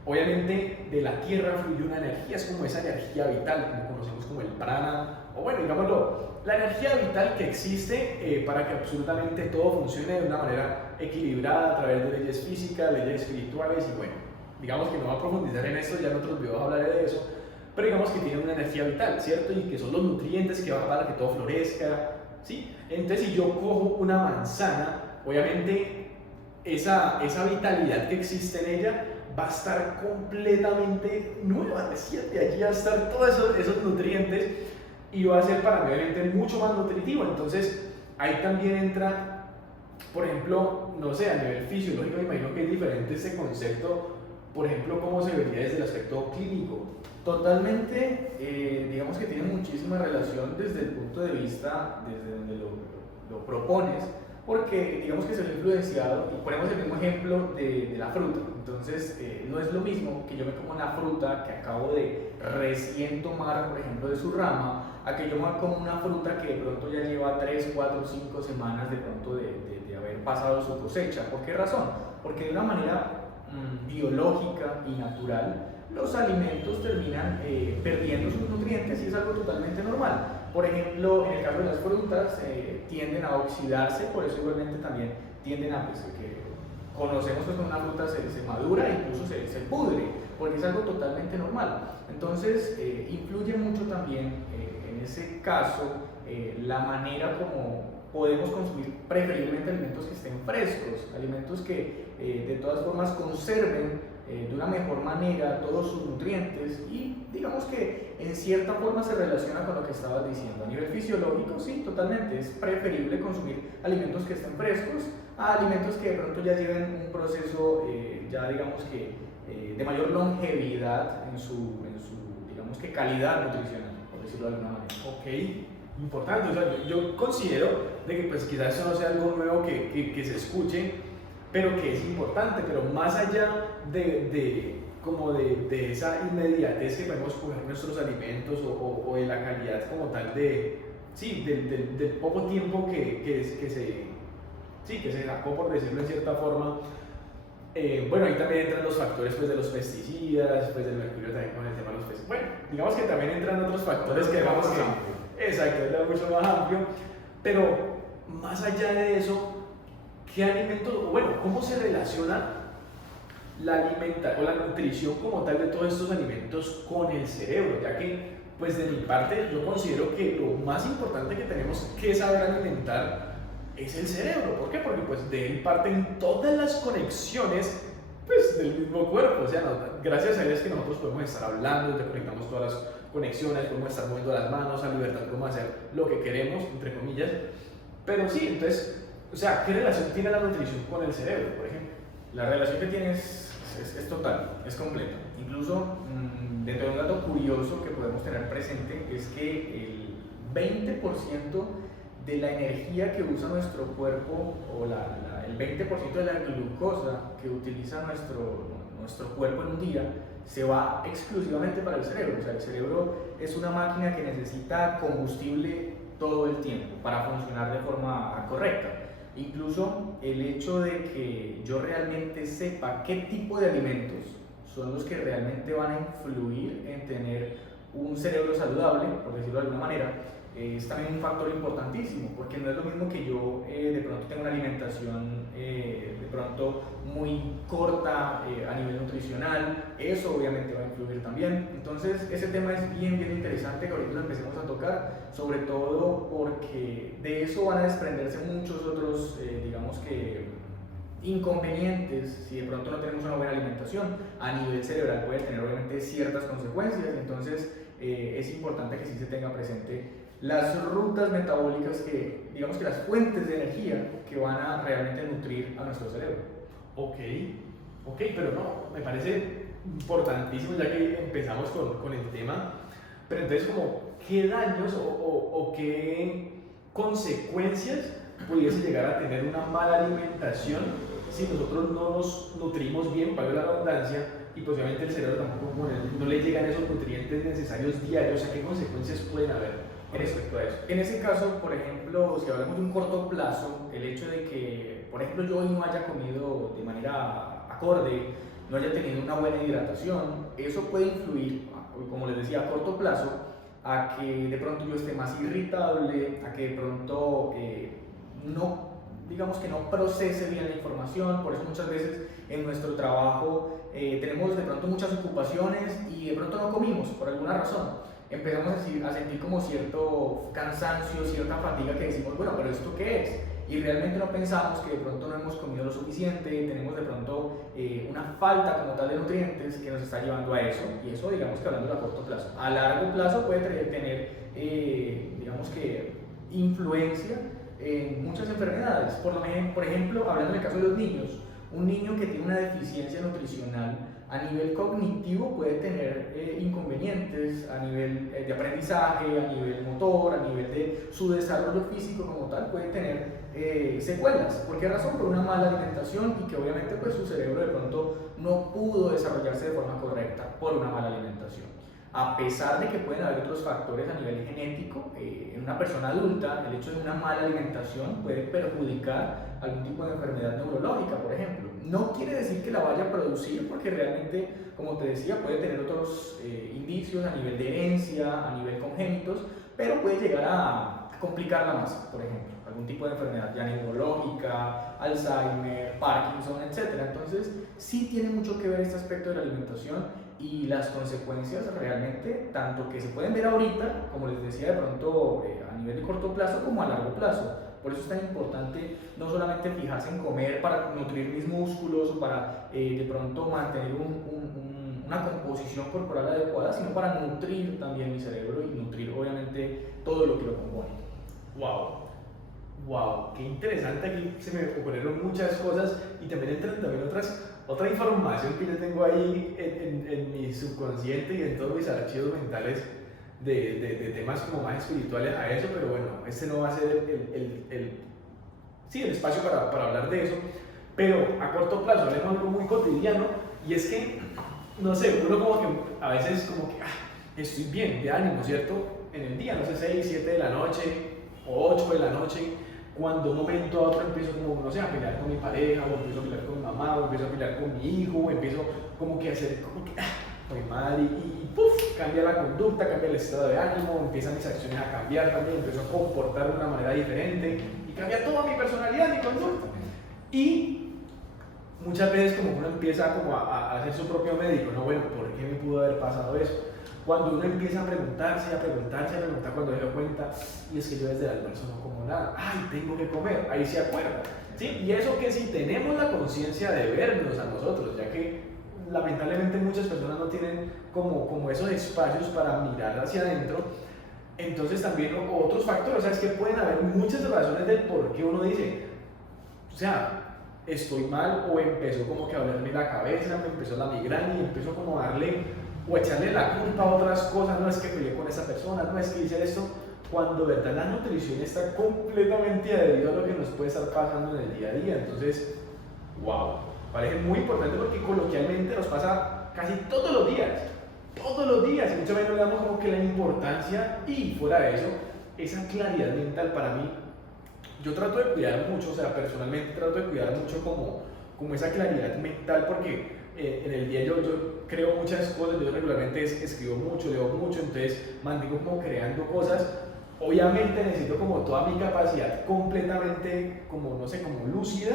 obviamente de la tierra fluye una energía, es como esa energía vital, como conocemos como el prana, o bueno, digámoslo, la energía vital que existe para que absolutamente todo funcione de una manera equilibrada a través de leyes físicas, leyes espirituales. Y bueno, digamos que no va a profundizar en esto, ya en otros videos hablaré de eso, pero digamos que tiene una energía vital, ¿cierto? Y que son los nutrientes que van para que todo florezca, ¿sí? Entonces, si yo cojo una manzana, obviamente esa vitalidad que existe en ella va a estar completamente nueva, de allí va a estar todos esos nutrientes, y va a ser para mí obviamente mucho más nutritivo. Entonces ahí también entra, por ejemplo, no sé, a nivel fisiológico me imagino que es diferente este concepto, por ejemplo, cómo se vería desde el aspecto clínico. Totalmente, digamos que tiene muchísima relación desde el punto de vista, desde donde lo propones, porque digamos que se ve influenciado, y ponemos el mismo ejemplo de la fruta. Entonces, no es lo mismo que yo me como una fruta que acabo de recién tomar, por ejemplo, de su rama, a que yo me como una fruta que de pronto ya lleva 3, 4, 5 semanas de pronto de haber pasado su cosecha. ¿Por qué razón? Porque de una manera biológica y natural, los alimentos terminan perdiendo sus nutrientes y es algo totalmente normal. Por ejemplo, en el caso de las frutas, tienden a oxidarse, por eso igualmente también tienden a, pues, que conocemos que cuando una fruta se madura, incluso se pudre, porque es algo totalmente normal. Entonces, influye mucho también en ese caso la manera como podemos consumir preferiblemente alimentos que estén frescos, alimentos que de todas formas conserven de una mejor manera todos sus nutrientes y digamos que en cierta forma se relaciona con lo que estabas diciendo. A nivel fisiológico, sí, totalmente, es preferible consumir alimentos que estén frescos a alimentos que de pronto ya lleven un proceso ya digamos que de mayor longevidad en su digamos que calidad nutricional, por decirlo de alguna manera. Ok, importante. O sea, yo considero de que pues quizás eso no sea algo nuevo que se escuche, pero que es importante, pero más allá como de esa inmediatez que podemos coger nuestros alimentos o de la calidad como tal sí, del poco tiempo que se sacó, por decirlo en cierta forma. Bueno, ahí también entran los factores pues, de los pesticidas, pues del mercurio también con el tema de los pesticidas. Bueno, digamos que también entran otros factores que vamos que... Exacto, es mucho más amplio. Pero más allá de eso, ¿qué alimentos, bueno, cómo se relaciona la alimentación o la nutrición como tal de todos estos alimentos con el cerebro? Ya que, pues de mi parte, yo considero que lo más importante que tenemos que saber alimentar es el cerebro. ¿Por qué? Porque pues de él parten todas las conexiones pues, del mismo cuerpo. O sea, gracias a él es que nosotros podemos estar hablando, conectamos todas las conexiones, podemos estar moviendo las manos a libertad, podemos hacer lo que queremos, entre comillas. Pero sí, entonces, o sea, ¿qué relación tiene la nutrición con el cerebro, por ejemplo? La relación que tiene es total, es completa. Incluso, dentro de un dato curioso que podemos tener presente es que el 20% de la energía que usa nuestro cuerpo o el 20% de la glucosa que utiliza nuestro cuerpo en un día se va exclusivamente para el cerebro. O sea, el cerebro es una máquina que necesita combustible todo el tiempo para funcionar de forma correcta. Incluso el hecho de que yo realmente sepa qué tipo de alimentos son los que realmente van a influir en tener un cerebro saludable, por decirlo de alguna manera, es también un factor importantísimo, porque no es lo mismo que yo de pronto tenga una alimentación de pronto muy corta a nivel nutricional, eso obviamente va a influir también. Entonces ese tema es bien interesante que ahorita lo empecemos a tocar, sobre todo porque de eso van a desprenderse muchos otros, digamos que inconvenientes. Si de pronto no tenemos una buena alimentación a nivel cerebral puede tener obviamente ciertas consecuencias. Entonces es importante que sí se tenga presente las rutas metabólicas que, digamos que las fuentes de energía que van a realmente nutrir a nuestro cerebro. Ok, pero no, me parece importantísimo ya que empezamos con el tema, pero entonces como, ¿qué daños o qué consecuencias pudiese llegar a tener una mala alimentación si nosotros no nos nutrimos bien, para la redundancia, y pues obviamente el cerebro tampoco no le llegan esos nutrientes necesarios diarios? ¿A qué consecuencias pueden haber respecto a eso? En ese caso, por ejemplo, si hablamos de un corto plazo, el hecho de que, por ejemplo, yo hoy no haya comido de manera acorde, no haya tenido una buena hidratación, eso puede influir, como les decía, a corto plazo, a que de pronto yo esté más irritable, a que de pronto digamos que no procese bien la información. Por eso muchas veces en nuestro trabajo tenemos de pronto muchas ocupaciones y de pronto no comimos por alguna razón. Empezamos a sentir como cierto cansancio, cierta fatiga que decimos, bueno, pero ¿esto qué es? Y realmente no pensamos que de pronto no hemos comido lo suficiente, tenemos de pronto una falta como tal de nutrientes que nos está llevando a eso, y eso digamos que hablando a corto plazo. A largo plazo puede tener digamos que influencia en muchas enfermedades. Por ejemplo, hablando del caso de los niños, un niño que tiene una deficiencia nutricional a nivel cognitivo puede tener inconvenientes, a nivel de aprendizaje, a nivel motor, a nivel de su desarrollo físico como tal, puede tener secuelas. ¿Por qué razón? Por una mala alimentación y que obviamente pues su cerebro de pronto no pudo desarrollarse de forma correcta por una mala alimentación. A pesar de que pueden haber otros factores a nivel genético, en una persona adulta el hecho de una mala alimentación puede perjudicar algún tipo de enfermedad neurológica, por ejemplo. No quiere decir que la vaya a producir porque realmente, como te decía, puede tener otros indicios a nivel de herencia, a nivel congénitos, pero puede llegar a complicarla más, por ejemplo, algún tipo de enfermedad ya neurológica, Alzheimer, Parkinson, etc. Entonces, sí tiene mucho que ver este aspecto de la alimentación y las consecuencias realmente, tanto que se pueden ver ahorita, como les decía, de pronto a nivel de corto plazo como a largo plazo. Por eso es tan importante no solamente fijarse en comer para nutrir mis músculos o para de pronto mantener una composición corporal adecuada, sino para nutrir también mi cerebro y nutrir obviamente todo lo que lo compone. Wow, wow, qué interesante. Aquí se me ocurrieron muchas cosas y también entran también otra información que yo tengo ahí en mi subconsciente y en todos mis archivos mentales de temas como más espirituales a eso, pero bueno, este no va a ser el espacio para hablar de eso, pero a corto plazo hablemos algo muy cotidiano y es que, no sé, uno como que a veces como que estoy bien de ánimo, ¿cierto? En el día, no sé, 6, 7 de la noche o 8 de la noche, cuando un momento a otro empiezo como, no sé, a pelear con mi pareja, o empiezo a pelear con mi mamá, o empiezo a pelear con mi hijo, o empiezo como que a hacer como que, muy mal, y ¡puf! Cambia la conducta, cambia el estado de ánimo, empiezan mis acciones a cambiar también, empiezo a comportar de una manera diferente, y cambia toda mi personalidad, mi conducta. Y muchas veces como uno empieza como a hacer su propio médico, ¿no? Bueno, ¿por qué me pudo haber pasado eso? Cuando uno empieza a preguntarse, cuando se da cuenta, y es que yo desde el almuerzo no como nada, ay, tengo que comer, ahí se acuerda, ¿sí? Y eso que si tenemos la conciencia de vernos a nosotros, ya que lamentablemente muchas personas no tienen como esos espacios para mirar hacia adentro, entonces también otros factores, o sea, es que pueden haber muchas razones del por qué uno dice, o sea, estoy mal, o empezó como que a dolerme la cabeza, me empezó la migraña y empezó como a darle o echarle la culpa a otras cosas, no es que peleé con esa persona, no es que hice esto, cuando de verdad la nutrición está completamente adherida a lo que nos puede estar pasando en el día a día. Entonces, wow, parece muy importante porque coloquialmente nos pasa casi todos los días, y muchas veces le damos como que la importancia, y fuera de eso, esa claridad mental para mí, yo trato de cuidar mucho, o sea, personalmente trato de cuidar mucho como esa claridad mental porque en el día yo creo muchas cosas, yo regularmente escribo mucho, leo mucho, entonces mantengo como creando cosas. Obviamente necesito como toda mi capacidad completamente como, no sé, como lúcida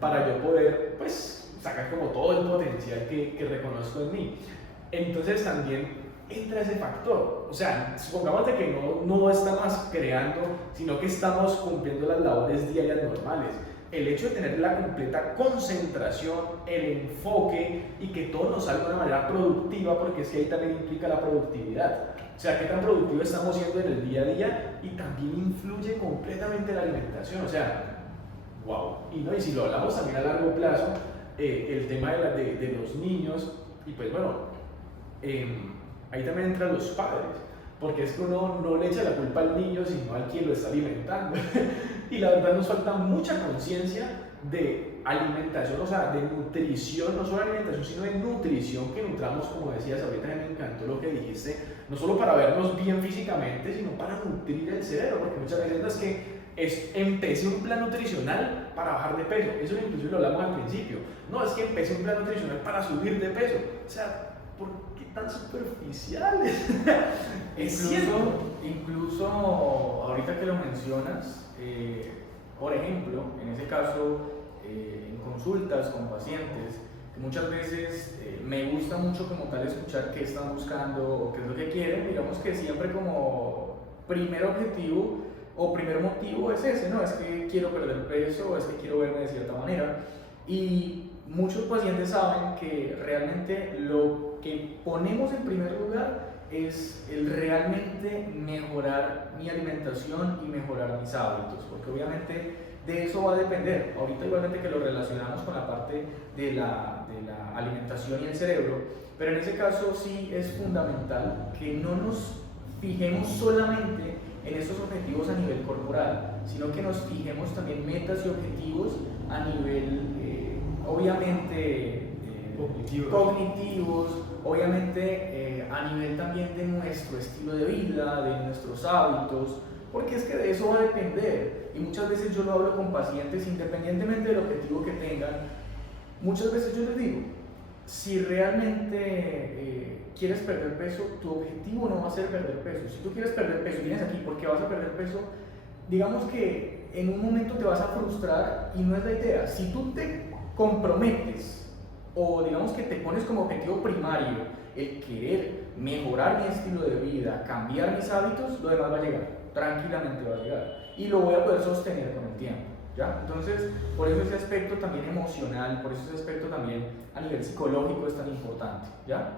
para yo poder, pues, sacar como todo el potencial que reconozco en mí. Entonces también entra ese factor, o sea, supongamos de que no estamos creando, sino que estamos cumpliendo las labores diarias normales. El hecho de tener la completa concentración, el enfoque y que todo nos salga de una manera productiva, porque es que ahí también implica la productividad. O sea, qué tan productivos estamos siendo en el día a día y también influye completamente la alimentación. O sea, wow. Y si lo hablamos también a largo plazo, el tema de los niños, y pues bueno, ahí también entran los padres, porque es que uno no le echa la culpa al niño, sino al quien lo está alimentando. Y la verdad nos falta mucha conciencia de alimentación, o sea, de nutrición, no solo alimentación, sino de nutrición, que nutramos, como decías, ahorita me encantó lo que dijiste, no solo para vernos bien físicamente, sino para nutrir el cerebro, porque muchas veces no es que empecé un plan nutricional para bajar de peso, eso incluso lo hablamos al principio, no, es que empecé un plan nutricional para subir de peso, o sea, ¿por qué tan superficiales? Incluso ahorita que lo mencionas, por ejemplo, en ese caso, en consultas con pacientes, que muchas veces me gusta mucho como tal escuchar qué están buscando o qué es lo que quieren, digamos que siempre como primer objetivo o primer motivo es ese, ¿no? Es que quiero perder peso o es que quiero verme de cierta manera. Y muchos pacientes saben que realmente lo que ponemos en primer lugar es el realmente mejorar mi alimentación y mejorar mis hábitos, porque obviamente de eso va a depender. Ahorita igualmente que lo relacionamos con la parte de la alimentación y el cerebro, pero en ese caso sí es fundamental que no nos fijemos solamente en esos objetivos a nivel corporal, sino que nos fijemos también metas y objetivos a nivel, obviamente, cognitivos, obviamente a nivel también de nuestro estilo de vida, de nuestros hábitos, porque es que de eso va a depender. Y muchas veces yo lo hablo con pacientes, independientemente del objetivo que tengan, muchas veces yo les digo, si realmente quieres perder peso, tu objetivo no va a ser perder peso. Si tú quieres perder peso y vienes aquí porque vas a perder peso, digamos que en un momento te vas a frustrar y no es la idea. Si tú te comprometes o digamos que te pones como objetivo primario el querer mejorar mi estilo de vida, cambiar mis hábitos, lo demás va a llegar, tranquilamente va a llegar y lo voy a poder sostener con el tiempo. ¿Ya? Entonces, por eso ese aspecto también emocional, por eso ese aspecto también a nivel psicológico es tan importante, ¿ya?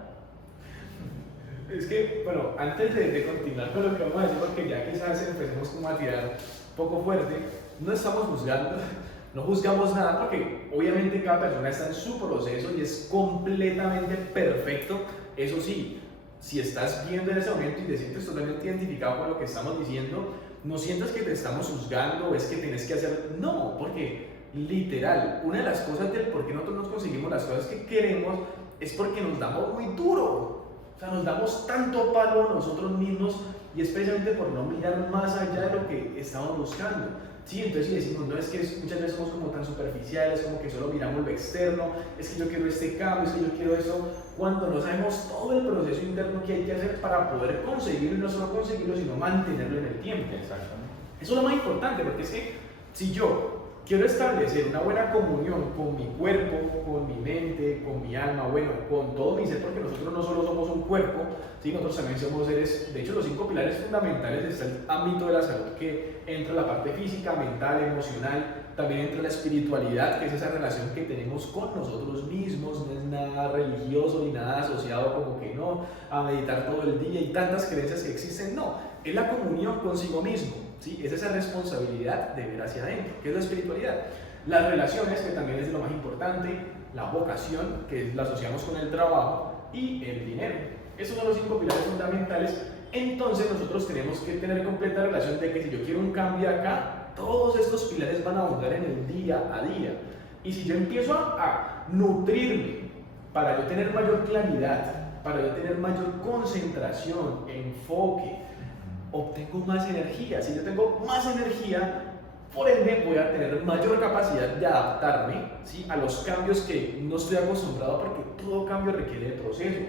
Es que, bueno, antes de continuar con lo que vamos a decir, porque ya quizás empecemos como a tirar un poco fuerte, no estamos juzgando, no juzgamos nada, porque obviamente cada persona está en su proceso y es completamente perfecto. Eso sí, si estás viendo en ese momento y te sientes totalmente identificado con lo que estamos diciendo, no sientas que te estamos juzgando o es que tienes que hacer, no, porque literal, una de las cosas del por qué nosotros nos conseguimos las cosas que queremos es porque nos damos muy duro, o sea, nos damos tanto palo a nosotros mismos y es precisamente por no mirar más allá de lo que estamos buscando. Sí, entonces si decimos, no, es que muchas veces somos como tan superficiales, como que solo miramos lo externo, es que yo quiero este cambio, es que yo quiero eso, cuando no sabemos todo el proceso interno que hay que hacer para poder conseguirlo, y no solo conseguirlo, sino mantenerlo en el tiempo. Exactamente. Eso es lo más importante, porque es que si yo quiero establecer una buena comunión con mi cuerpo, con mi mente, con mi alma, bueno, con todo mi ser, porque nosotros no solo somos un cuerpo, ¿sí? Nosotros también somos seres, de hecho los 5 pilares fundamentales está el ámbito de la salud, que entra la parte física, mental, emocional, también entra la espiritualidad, que es esa relación que tenemos con nosotros mismos, no es nada religioso ni nada asociado como que no, a meditar todo el día y tantas creencias que existen, no, es la comunión consigo mismo. ¿Sí? Es esa responsabilidad de ver hacia adentro, que es la espiritualidad. Las relaciones, que también es lo más importante, la vocación, que la asociamos con el trabajo, y el dinero. Esos son los 5 pilares fundamentales. Entonces nosotros tenemos que tener completa relación de que si yo quiero un cambio acá, todos estos pilares van a abundar en el día a día. Y si yo empiezo a nutrirme para yo tener mayor claridad, para yo tener mayor concentración, enfoque, obtengo más energía. Si yo tengo más energía, por ende voy a tener mayor capacidad de adaptarme, ¿sí? A los cambios que no estoy acostumbrado, porque todo cambio requiere de proceso.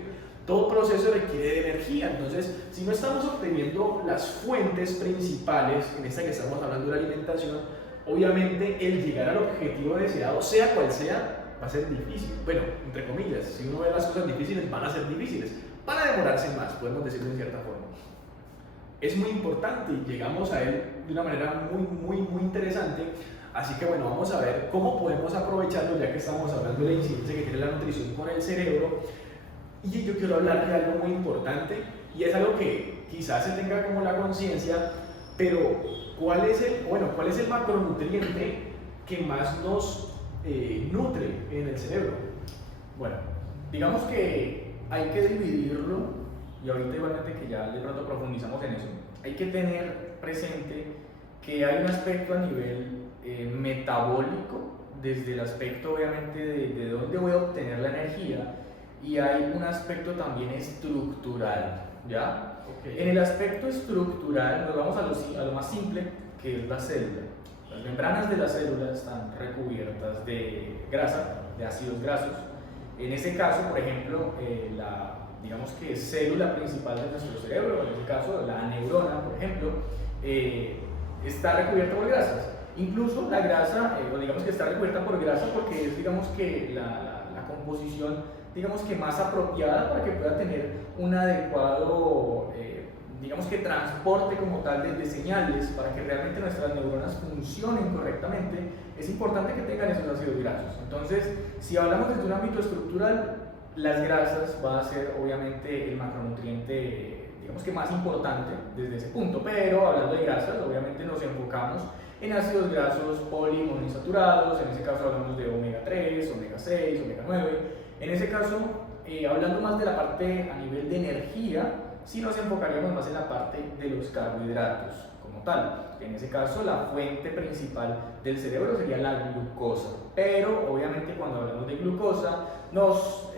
Todo proceso requiere de energía. Entonces, si no estamos obteniendo las fuentes principales, en esta que estamos hablando de la alimentación, obviamente el llegar al objetivo deseado, sea cual sea, va a ser difícil. Bueno, entre comillas, si uno ve las cosas difíciles, van a ser difíciles. Van a demorarse más, podemos decirlo de cierta forma. Es muy importante y llegamos a él de una manera muy interesante. Así que bueno, vamos a ver cómo podemos aprovecharlo, ya que estamos hablando de la incidencia que tiene la nutrición con el cerebro. Y yo quiero hablar de algo muy importante, y es algo que quizás se tenga como la conciencia, pero ¿cuál es el macronutriente que más nos nutre en el cerebro? Bueno, digamos que hay que dividirlo. Y ahorita igualmente que ya de pronto profundizamos en eso, hay que tener presente que hay un aspecto a nivel metabólico, desde el aspecto obviamente de dónde voy a obtener la energía, y hay un aspecto también estructural, ¿ya? Okay. En el aspecto estructural nos vamos a lo más simple, que es la célula. Las membranas de la célula están recubiertas de grasa, de ácidos grasos. En ese caso, por ejemplo, digamos que célula principal de nuestro cerebro, en este caso la neurona, por ejemplo, está recubierta por grasas. Incluso la grasa, digamos que está recubierta por grasa porque es, digamos que la composición, digamos que más apropiada para que pueda tener un adecuado, digamos que transporte como tal de señales, para que realmente nuestras neuronas funcionen correctamente. Es importante que tengan esos ácidos grasos. Entonces, si hablamos desde un ámbito estructural, las grasas va a ser obviamente el macronutriente, digamos que más importante desde ese punto, pero hablando de grasas, obviamente nos enfocamos en ácidos grasos poliinsaturadados, en ese caso hablamos de omega 3, omega 6, omega 9. En ese caso, hablando más de la parte a nivel de energía, sí nos enfocaríamos más en la parte de los carbohidratos como tal. En ese caso, la fuente principal del cerebro sería la glucosa, pero obviamente cuando hablamos de glucosa nos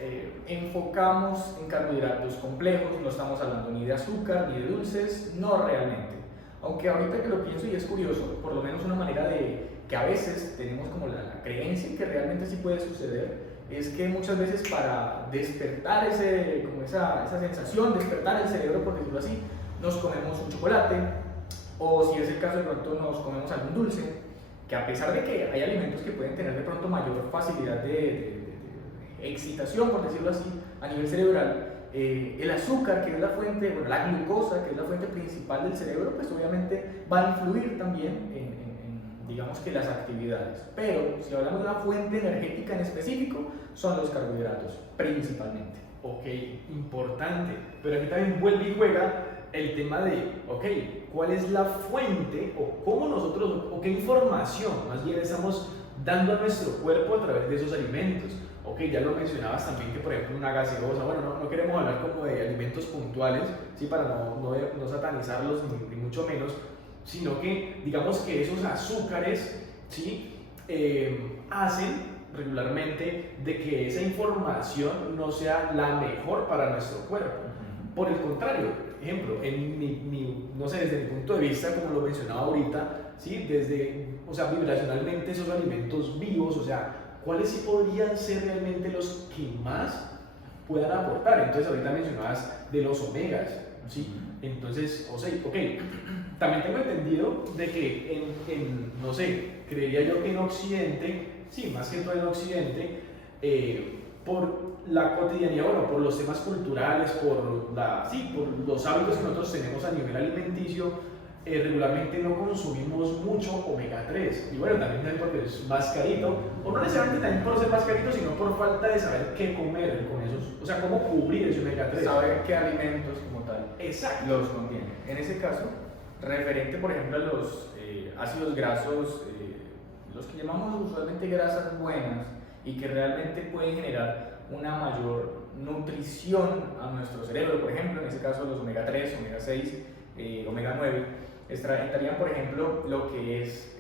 enfocamos en carbohidratos complejos, no estamos hablando ni de azúcar ni de dulces, no realmente. Aunque ahorita que lo pienso y es curioso, por lo menos una manera de que a veces tenemos como la creencia que realmente sí puede suceder, es que muchas veces para despertar como esa sensación, despertar el cerebro, por decirlo así, nos comemos un chocolate, o si es el caso de pronto nos comemos algún dulce, que a pesar de que hay alimentos que pueden tener de pronto mayor facilidad de excitación, por decirlo así, a nivel cerebral, el azúcar, que es la fuente, bueno, la glucosa, que es la fuente principal del cerebro, pues obviamente va a influir también digamos que las actividades. Pero si hablamos de una fuente energética en específico, son los carbohidratos, principalmente. Ok, importante, pero aquí también vuelve y juega el tema de, ok, ¿cuál es la fuente o cómo nosotros, o qué información más bien estamos dando a nuestro cuerpo a través de esos alimentos? Ok, ya lo mencionabas también que por ejemplo una gaseosa, bueno, no queremos hablar como de alimentos puntuales, ¿sí? Para no satanizarlos ni mucho menos, sino que digamos que esos azúcares, ¿sí? Hacen regularmente de que esa información no sea la mejor para nuestro cuerpo. Por el contrario, ejemplo, no sé, desde mi punto de vista, como lo mencionaba ahorita, ¿sí? O sea, vibracionalmente esos alimentos vivos, o sea, ¿cuáles sí podrían ser realmente los que más puedan aportar? Entonces ahorita mencionabas de los omegas, ¿sí? Entonces, ok, también tengo entendido de que no sé, creería yo que en Occidente, sí, más que todo en Occidente, por la cotidianidad, bueno, por los temas culturales, por los hábitos que nosotros tenemos a nivel alimenticio, regularmente no consumimos mucho omega 3. Y bueno, también porque es más carito, o no necesariamente también por ser más carito, sino por falta de saber qué comer con esos, o sea, cómo cubrir ese omega 3. Saber qué alimentos como tal los contienen. En ese caso, referente por ejemplo a los ácidos grasos, los que llamamos usualmente grasas buenas y que realmente pueden generar una mayor nutrición a nuestro cerebro, por ejemplo, en ese caso los omega 3, omega 6, omega 9, entrarían por ejemplo lo que es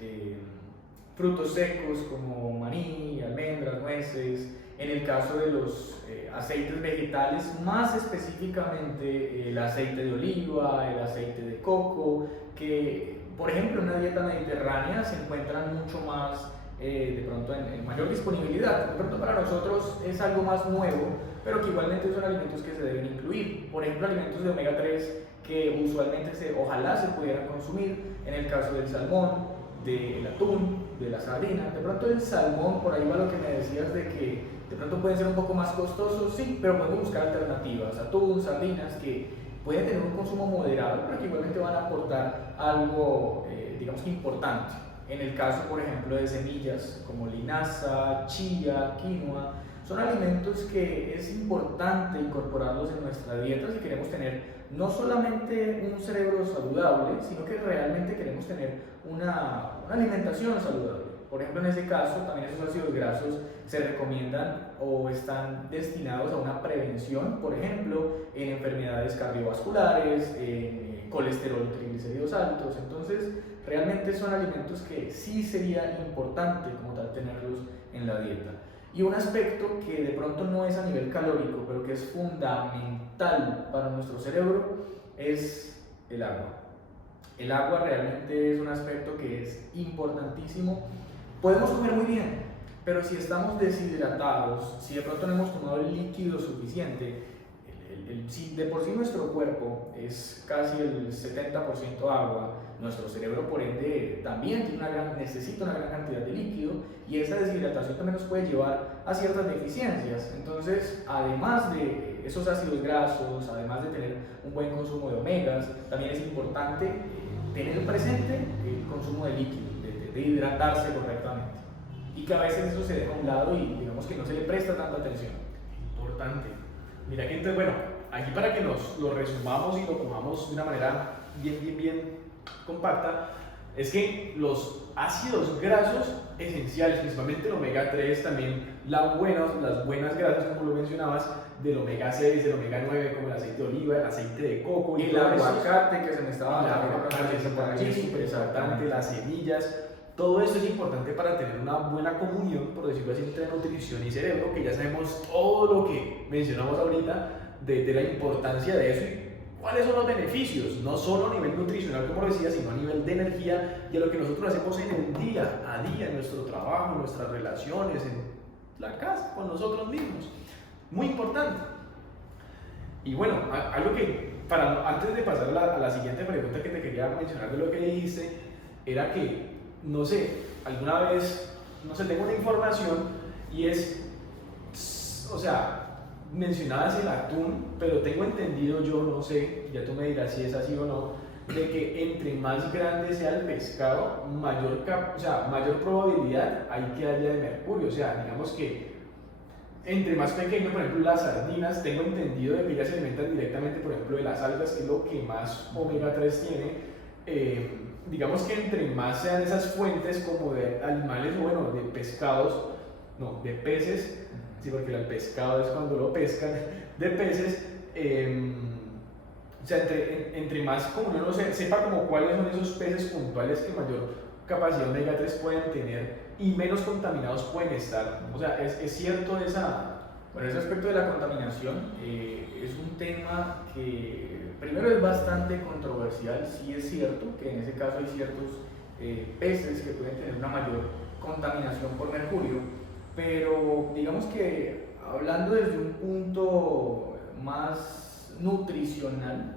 frutos secos como maní, almendras, nueces. En el caso de los aceites vegetales, más específicamente el aceite de oliva, el aceite de coco, que por ejemplo en una dieta mediterránea se encuentran mucho más de pronto en mayor disponibilidad. De pronto para nosotros es algo más nuevo, pero que igualmente son alimentos que se deben incluir. Por ejemplo, alimentos de omega 3 que usualmente ojalá se pudieran consumir, en el caso del salmón, del atún, de la sardina. De pronto el salmón, por ahí va lo que me decías de que de pronto pueden ser un poco más costosos, sí, pero podemos buscar alternativas, atún, sardinas, que pueden tener un consumo moderado, pero que igualmente van a aportar algo, digamos que importante. En el caso, por ejemplo, de semillas como linaza, chía, quinoa, son alimentos que es importante incorporarlos en nuestra dieta si queremos tener no solamente un cerebro saludable, sino que realmente queremos tener una alimentación saludable. Por ejemplo, en ese caso, también esos ácidos grasos se recomiendan o están destinados a una prevención, por ejemplo, en enfermedades cardiovasculares, en colesterol, triglicéridos altos. Entonces, realmente son alimentos que sí sería importante como tal tenerlos en la dieta. Y un aspecto que de pronto no es a nivel calórico, pero que es fundamental para nuestro cerebro, es el agua. El agua realmente es un aspecto que es importantísimo. Podemos comer muy bien, pero si estamos deshidratados, si de pronto no hemos tomado el líquido suficiente, si de por sí nuestro cuerpo es casi el 70% agua, nuestro cerebro por ende también necesita una gran cantidad de líquido, y esa deshidratación también nos puede llevar a ciertas deficiencias. Entonces, además de esos ácidos grasos, además de tener un buen consumo de omegas, también es importante tener presente el consumo de líquido, de hidratarse correctamente, y que a veces eso se deja a un lado y digamos que no se le presta tanta atención. Importante. Mira que entonces, bueno, aquí para que lo resumamos y lo cojamos de una manera bien compacta, es que los ácidos grasos esenciales, principalmente el omega 3, también las buenas grasas, como lo mencionabas, del omega 6, del omega 9, como el aceite de oliva, el aceite de coco y el aguacate, que se me estaba es súper importante, las semillas. Todo esto es importante para tener una buena comunión, por decirlo así, entre nutrición y cerebro, que ya sabemos todo lo que mencionamos ahorita de la importancia de eso y cuáles son los beneficios, no solo a nivel nutricional, como lo decía, sino a nivel de energía y a lo que nosotros hacemos en el día a día, en nuestro trabajo, en nuestras relaciones, en la casa, con nosotros mismos. Muy importante. Y bueno, algo que, antes de pasar a la siguiente pregunta que te quería mencionar de lo que dijiste, era que no sé, alguna vez, no sé, tengo una información y es, o sea, mencionabas el atún, pero tengo entendido yo, no sé, ya tú me dirás si es así o no, de que entre más grande sea el pescado, mayor probabilidad hay que haya de mercurio. O sea, digamos que entre más pequeño, por ejemplo, las sardinas, tengo entendido de que ellas se alimentan directamente, por ejemplo, de las algas, que es lo que más omega 3 tiene. Digamos que entre más sean esas fuentes como de animales, o bueno, de pescados, no, de peces, sí, porque el pescado es cuando lo pescan, de peces, o sea, entre más como uno sepa como cuáles son esos peces puntuales que mayor capacidad omega 3 pueden tener y menos contaminados pueden estar. O sea, es cierto esa... Bueno, ese aspecto de la contaminación es un tema que primero es bastante controversial. Sí es cierto que en ese caso hay ciertos peces que pueden tener una mayor contaminación por mercurio, pero digamos que hablando desde un punto más nutricional,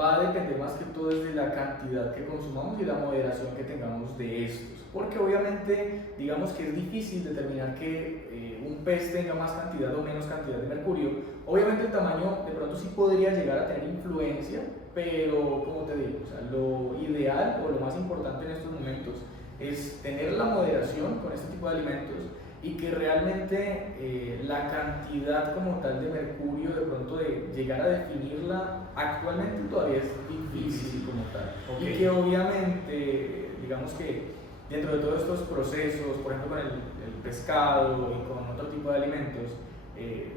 va a depender más que todo de la cantidad que consumamos y la moderación que tengamos de estos. Porque obviamente, digamos que es difícil determinar que un pez tenga más cantidad o menos cantidad de mercurio. Obviamente el tamaño de pronto sí podría llegar a tener influencia, pero como te digo, o sea, lo ideal o lo más importante en estos momentos es tener la moderación con este tipo de alimentos y que realmente la cantidad como tal de mercurio, de pronto de llegar a definirla, actualmente todavía es difícil como tal. Okay. Y que obviamente, digamos que dentro de todos estos procesos, por ejemplo con el pescado y con otro tipo de alimentos,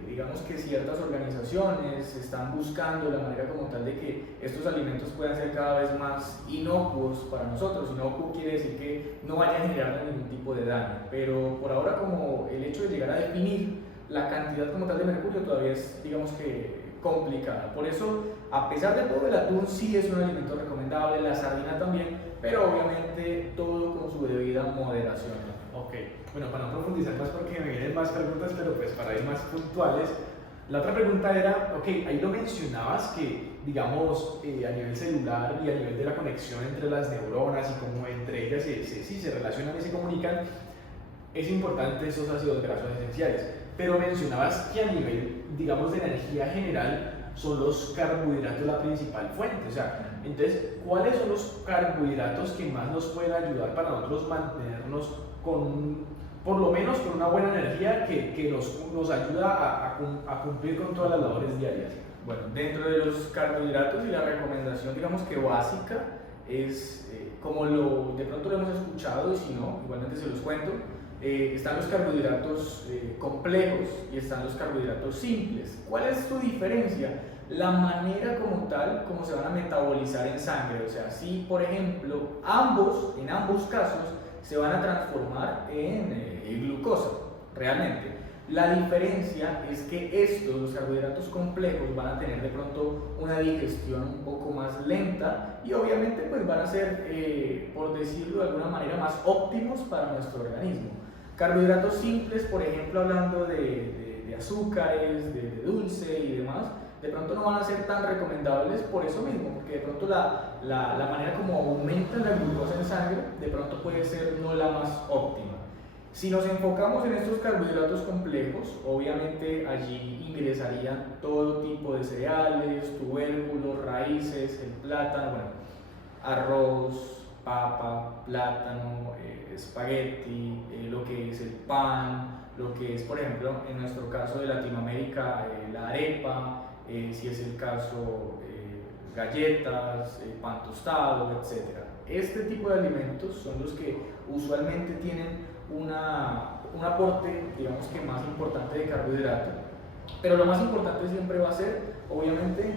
digamos que ciertas organizaciones están buscando la manera como tal de que estos alimentos puedan ser cada vez más inocuos para nosotros. Inocuo quiere decir que no vaya a generar ningún tipo de daño, pero por ahora como el hecho de llegar a definir la cantidad como tal de mercurio todavía es, digamos que, complicada. Por eso, a pesar de todo, el atún sí es un alimento recomendable, la sardina también, pero obviamente todo con su debida moderación. Ok, bueno, para no profundizar más porque me vienen más preguntas, pero pues para ir más puntuales, la otra pregunta era, ok, ahí lo mencionabas que, digamos, a nivel celular y a nivel de la conexión entre las neuronas y cómo entre ellas se relacionan y se comunican, es importante estos ácidos grasos esenciales, pero mencionabas que a nivel, digamos, de energía general son los carbohidratos la principal fuente. O sea, entonces, ¿cuáles son los carbohidratos que más nos pueden ayudar para nosotros mantenernos con, por lo menos con una buena energía que nos ayuda a cumplir con todas las labores diarias? Bueno, dentro de los carbohidratos y la recomendación, digamos que básica, es como de pronto lo hemos escuchado y si no, igualmente se los cuento, están los carbohidratos complejos y están los carbohidratos simples. ¿Cuál es su diferencia? La manera como tal, como se van a metabolizar en sangre. O sea, si por ejemplo, en ambos casos, se van a transformar en glucosa, realmente. La diferencia es que los carbohidratos complejos, van a tener de pronto una digestión un poco más lenta y obviamente pues van a ser, por decirlo de alguna manera, más óptimos para nuestro organismo. Carbohidratos simples, por ejemplo, hablando de azúcares, de dulce y demás, de pronto no van a ser tan recomendables por eso mismo, porque de pronto la manera como aumenta la glucosa en sangre, de pronto puede ser no la más óptima. Si nos enfocamos en estos carbohidratos complejos, obviamente allí ingresarían todo tipo de cereales, tubérculos, raíces, el plátano, bueno, arroz, papa, plátano, espagueti, lo que es el pan, lo que es, por ejemplo, en nuestro caso de Latinoamérica, la arepa, si es el caso galletas, pan tostado, etc. Este tipo de alimentos son los que usualmente tienen un aporte, digamos que más importante de carbohidrato, pero lo más importante siempre va a ser, obviamente,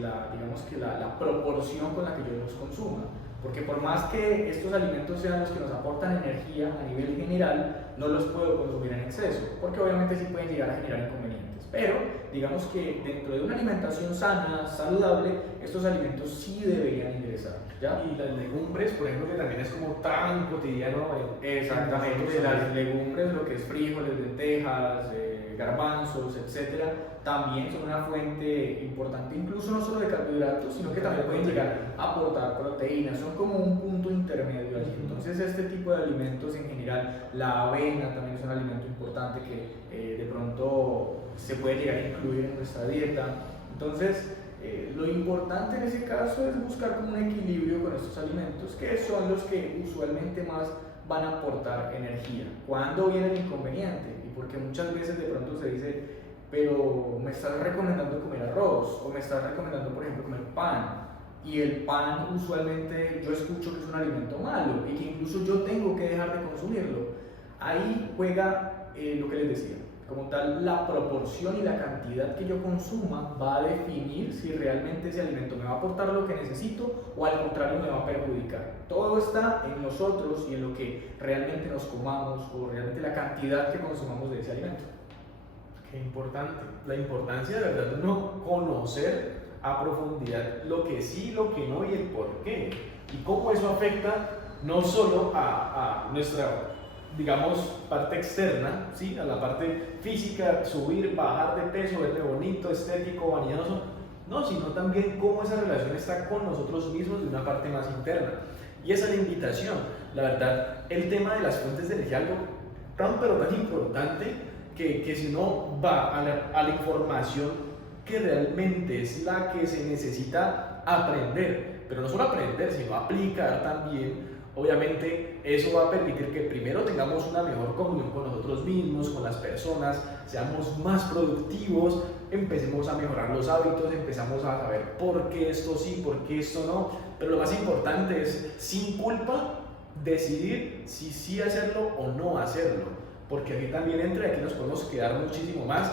la proporción con la que yo los consuma. Porque por más que estos alimentos sean los que nos aportan energía a nivel general, no los puedo consumir en exceso, porque obviamente sí pueden llegar a generar inconvenientes. Pero digamos que dentro de una alimentación sana, saludable, estos alimentos sí deberían ingresar, ¿ya? Y las legumbres, por ejemplo, que también es como tan cotidiano. Exactamente, las legumbres, lo que es frijoles, lentejas, garbanzos, etcétera, también son una fuente importante, incluso no solo de carbohidratos, sino que también pueden llegar a aportar proteínas, son como un punto intermedio allí. Entonces este tipo de alimentos en general, la avena también es un alimento importante que de pronto se puede llegar a incluir en nuestra dieta. Entonces lo importante en ese caso es buscar como un equilibrio con estos alimentos, que son los que usualmente más van a aportar energía. ¿Cuándo viene el inconveniente? Y porque muchas veces de pronto se dice, pero me estás recomendando comer arroz, o me estás recomendando, por ejemplo, comer pan, y el pan usualmente yo escucho que es un alimento malo y que incluso yo tengo que dejar de consumirlo. Ahí juega lo que les decía, como tal, la proporción y la cantidad que yo consuma va a definir si realmente ese alimento me va a aportar lo que necesito o al contrario me va a perjudicar. Todo está en nosotros y en lo que realmente nos comamos o realmente la cantidad que consumamos de ese alimento. Qué importante, la importancia de verdad de uno conocer a profundidad lo que sí, lo que no y el por qué. Y cómo eso afecta no solo a nuestra, digamos, parte externa, ¿sí? A la parte física, subir, bajar de peso, verme bonito, estético, vanidoso, no, sino también cómo esa relación está con nosotros mismos de una parte más interna. Y esa es la invitación. La verdad, el tema de las fuentes de energía es algo tan pero tan importante que si uno va a la información que realmente es la que se necesita aprender, pero no solo aprender, sino aplicar también, obviamente eso va a permitir que primero tengamos una mejor comunión con nosotros mismos, con las personas, seamos más productivos, empecemos a mejorar los hábitos, empezamos a saber por qué esto sí, por qué esto no, pero lo más importante es, sin culpa, decidir si sí hacerlo o no hacerlo. Porque aquí también aquí nos podemos quedar muchísimo más,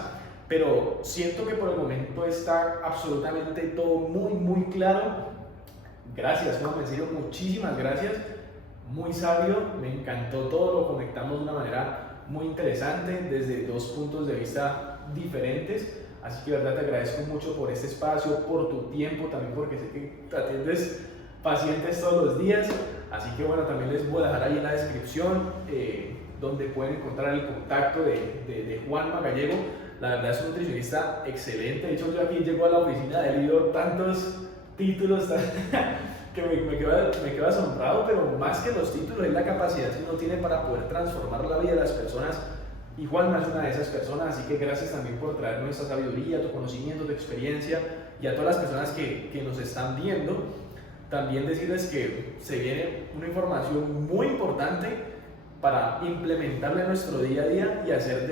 pero siento que por el momento está absolutamente todo muy claro. Gracias, Juan, en serio, muchísimas gracias, muy sabio, me encantó todo, lo conectamos de una manera muy interesante, desde dos puntos de vista diferentes, así que de verdad te agradezco mucho por este espacio, por tu tiempo, también porque sé que te atiendes pacientes todos los días, así que bueno, también les voy a dejar ahí en la descripción donde pueden encontrar el contacto de Juanma Gallego. La verdad es un nutricionista excelente. De hecho, yo aquí llego a la oficina de él y veo tantos títulos que me quedo asombrado, pero más que los títulos es la capacidad que uno tiene para poder transformar la vida de las personas. Y Juanma es una de esas personas, así que gracias también por traernos esta sabiduría, tu conocimiento, tu experiencia, y a todas las personas que nos están viendo, también decirles que se viene una información muy importante para implementarla en nuestro día a día y hacer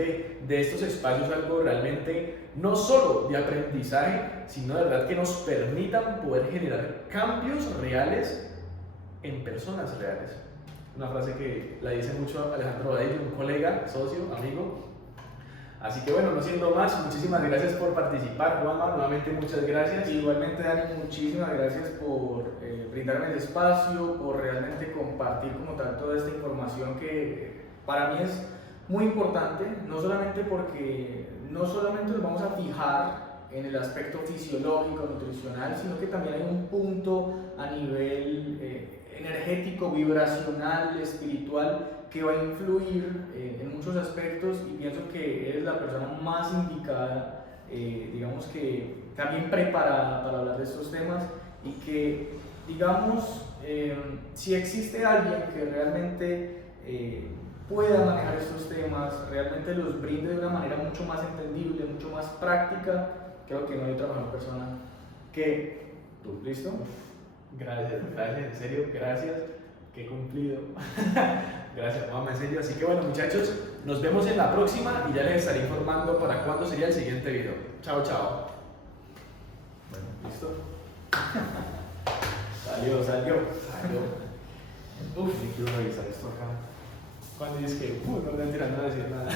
de estos espacios algo realmente no solo de aprendizaje, sino de verdad que nos permitan poder generar cambios reales en personas reales. Una frase que la dice mucho Alejandro Badillo, un colega, socio, amigo. Así que bueno, no siendo más, muchísimas gracias por participar, Juanma, nuevamente muchas gracias. Igualmente, Dani, muchísimas gracias por brindarme el espacio, por realmente compartir como tal toda esta información que para mí es muy importante, no solamente porque no solamente nos vamos a fijar en el aspecto fisiológico, nutricional, sino que también hay un punto a nivel energético, vibracional, espiritual, que va a influir en muchos aspectos, y pienso que eres la persona más indicada, digamos que también preparada para hablar de estos temas, y que, digamos, si existe alguien que realmente pueda manejar estos temas, realmente los brinde de una manera mucho más entendible, mucho más práctica, creo que no hay otra mejor persona que tú. ¿Listo? Gracias, en serio, gracias, que he cumplido. Gracias, mamá, en serio. Así que bueno, muchachos, nos vemos en la próxima y ya les estaré informando para cuándo sería el siguiente video. Chao, chao. Bueno, listo. Salió. Uf, Quiero revisar esto acá. cuando dices que, no me tirando a decir nada.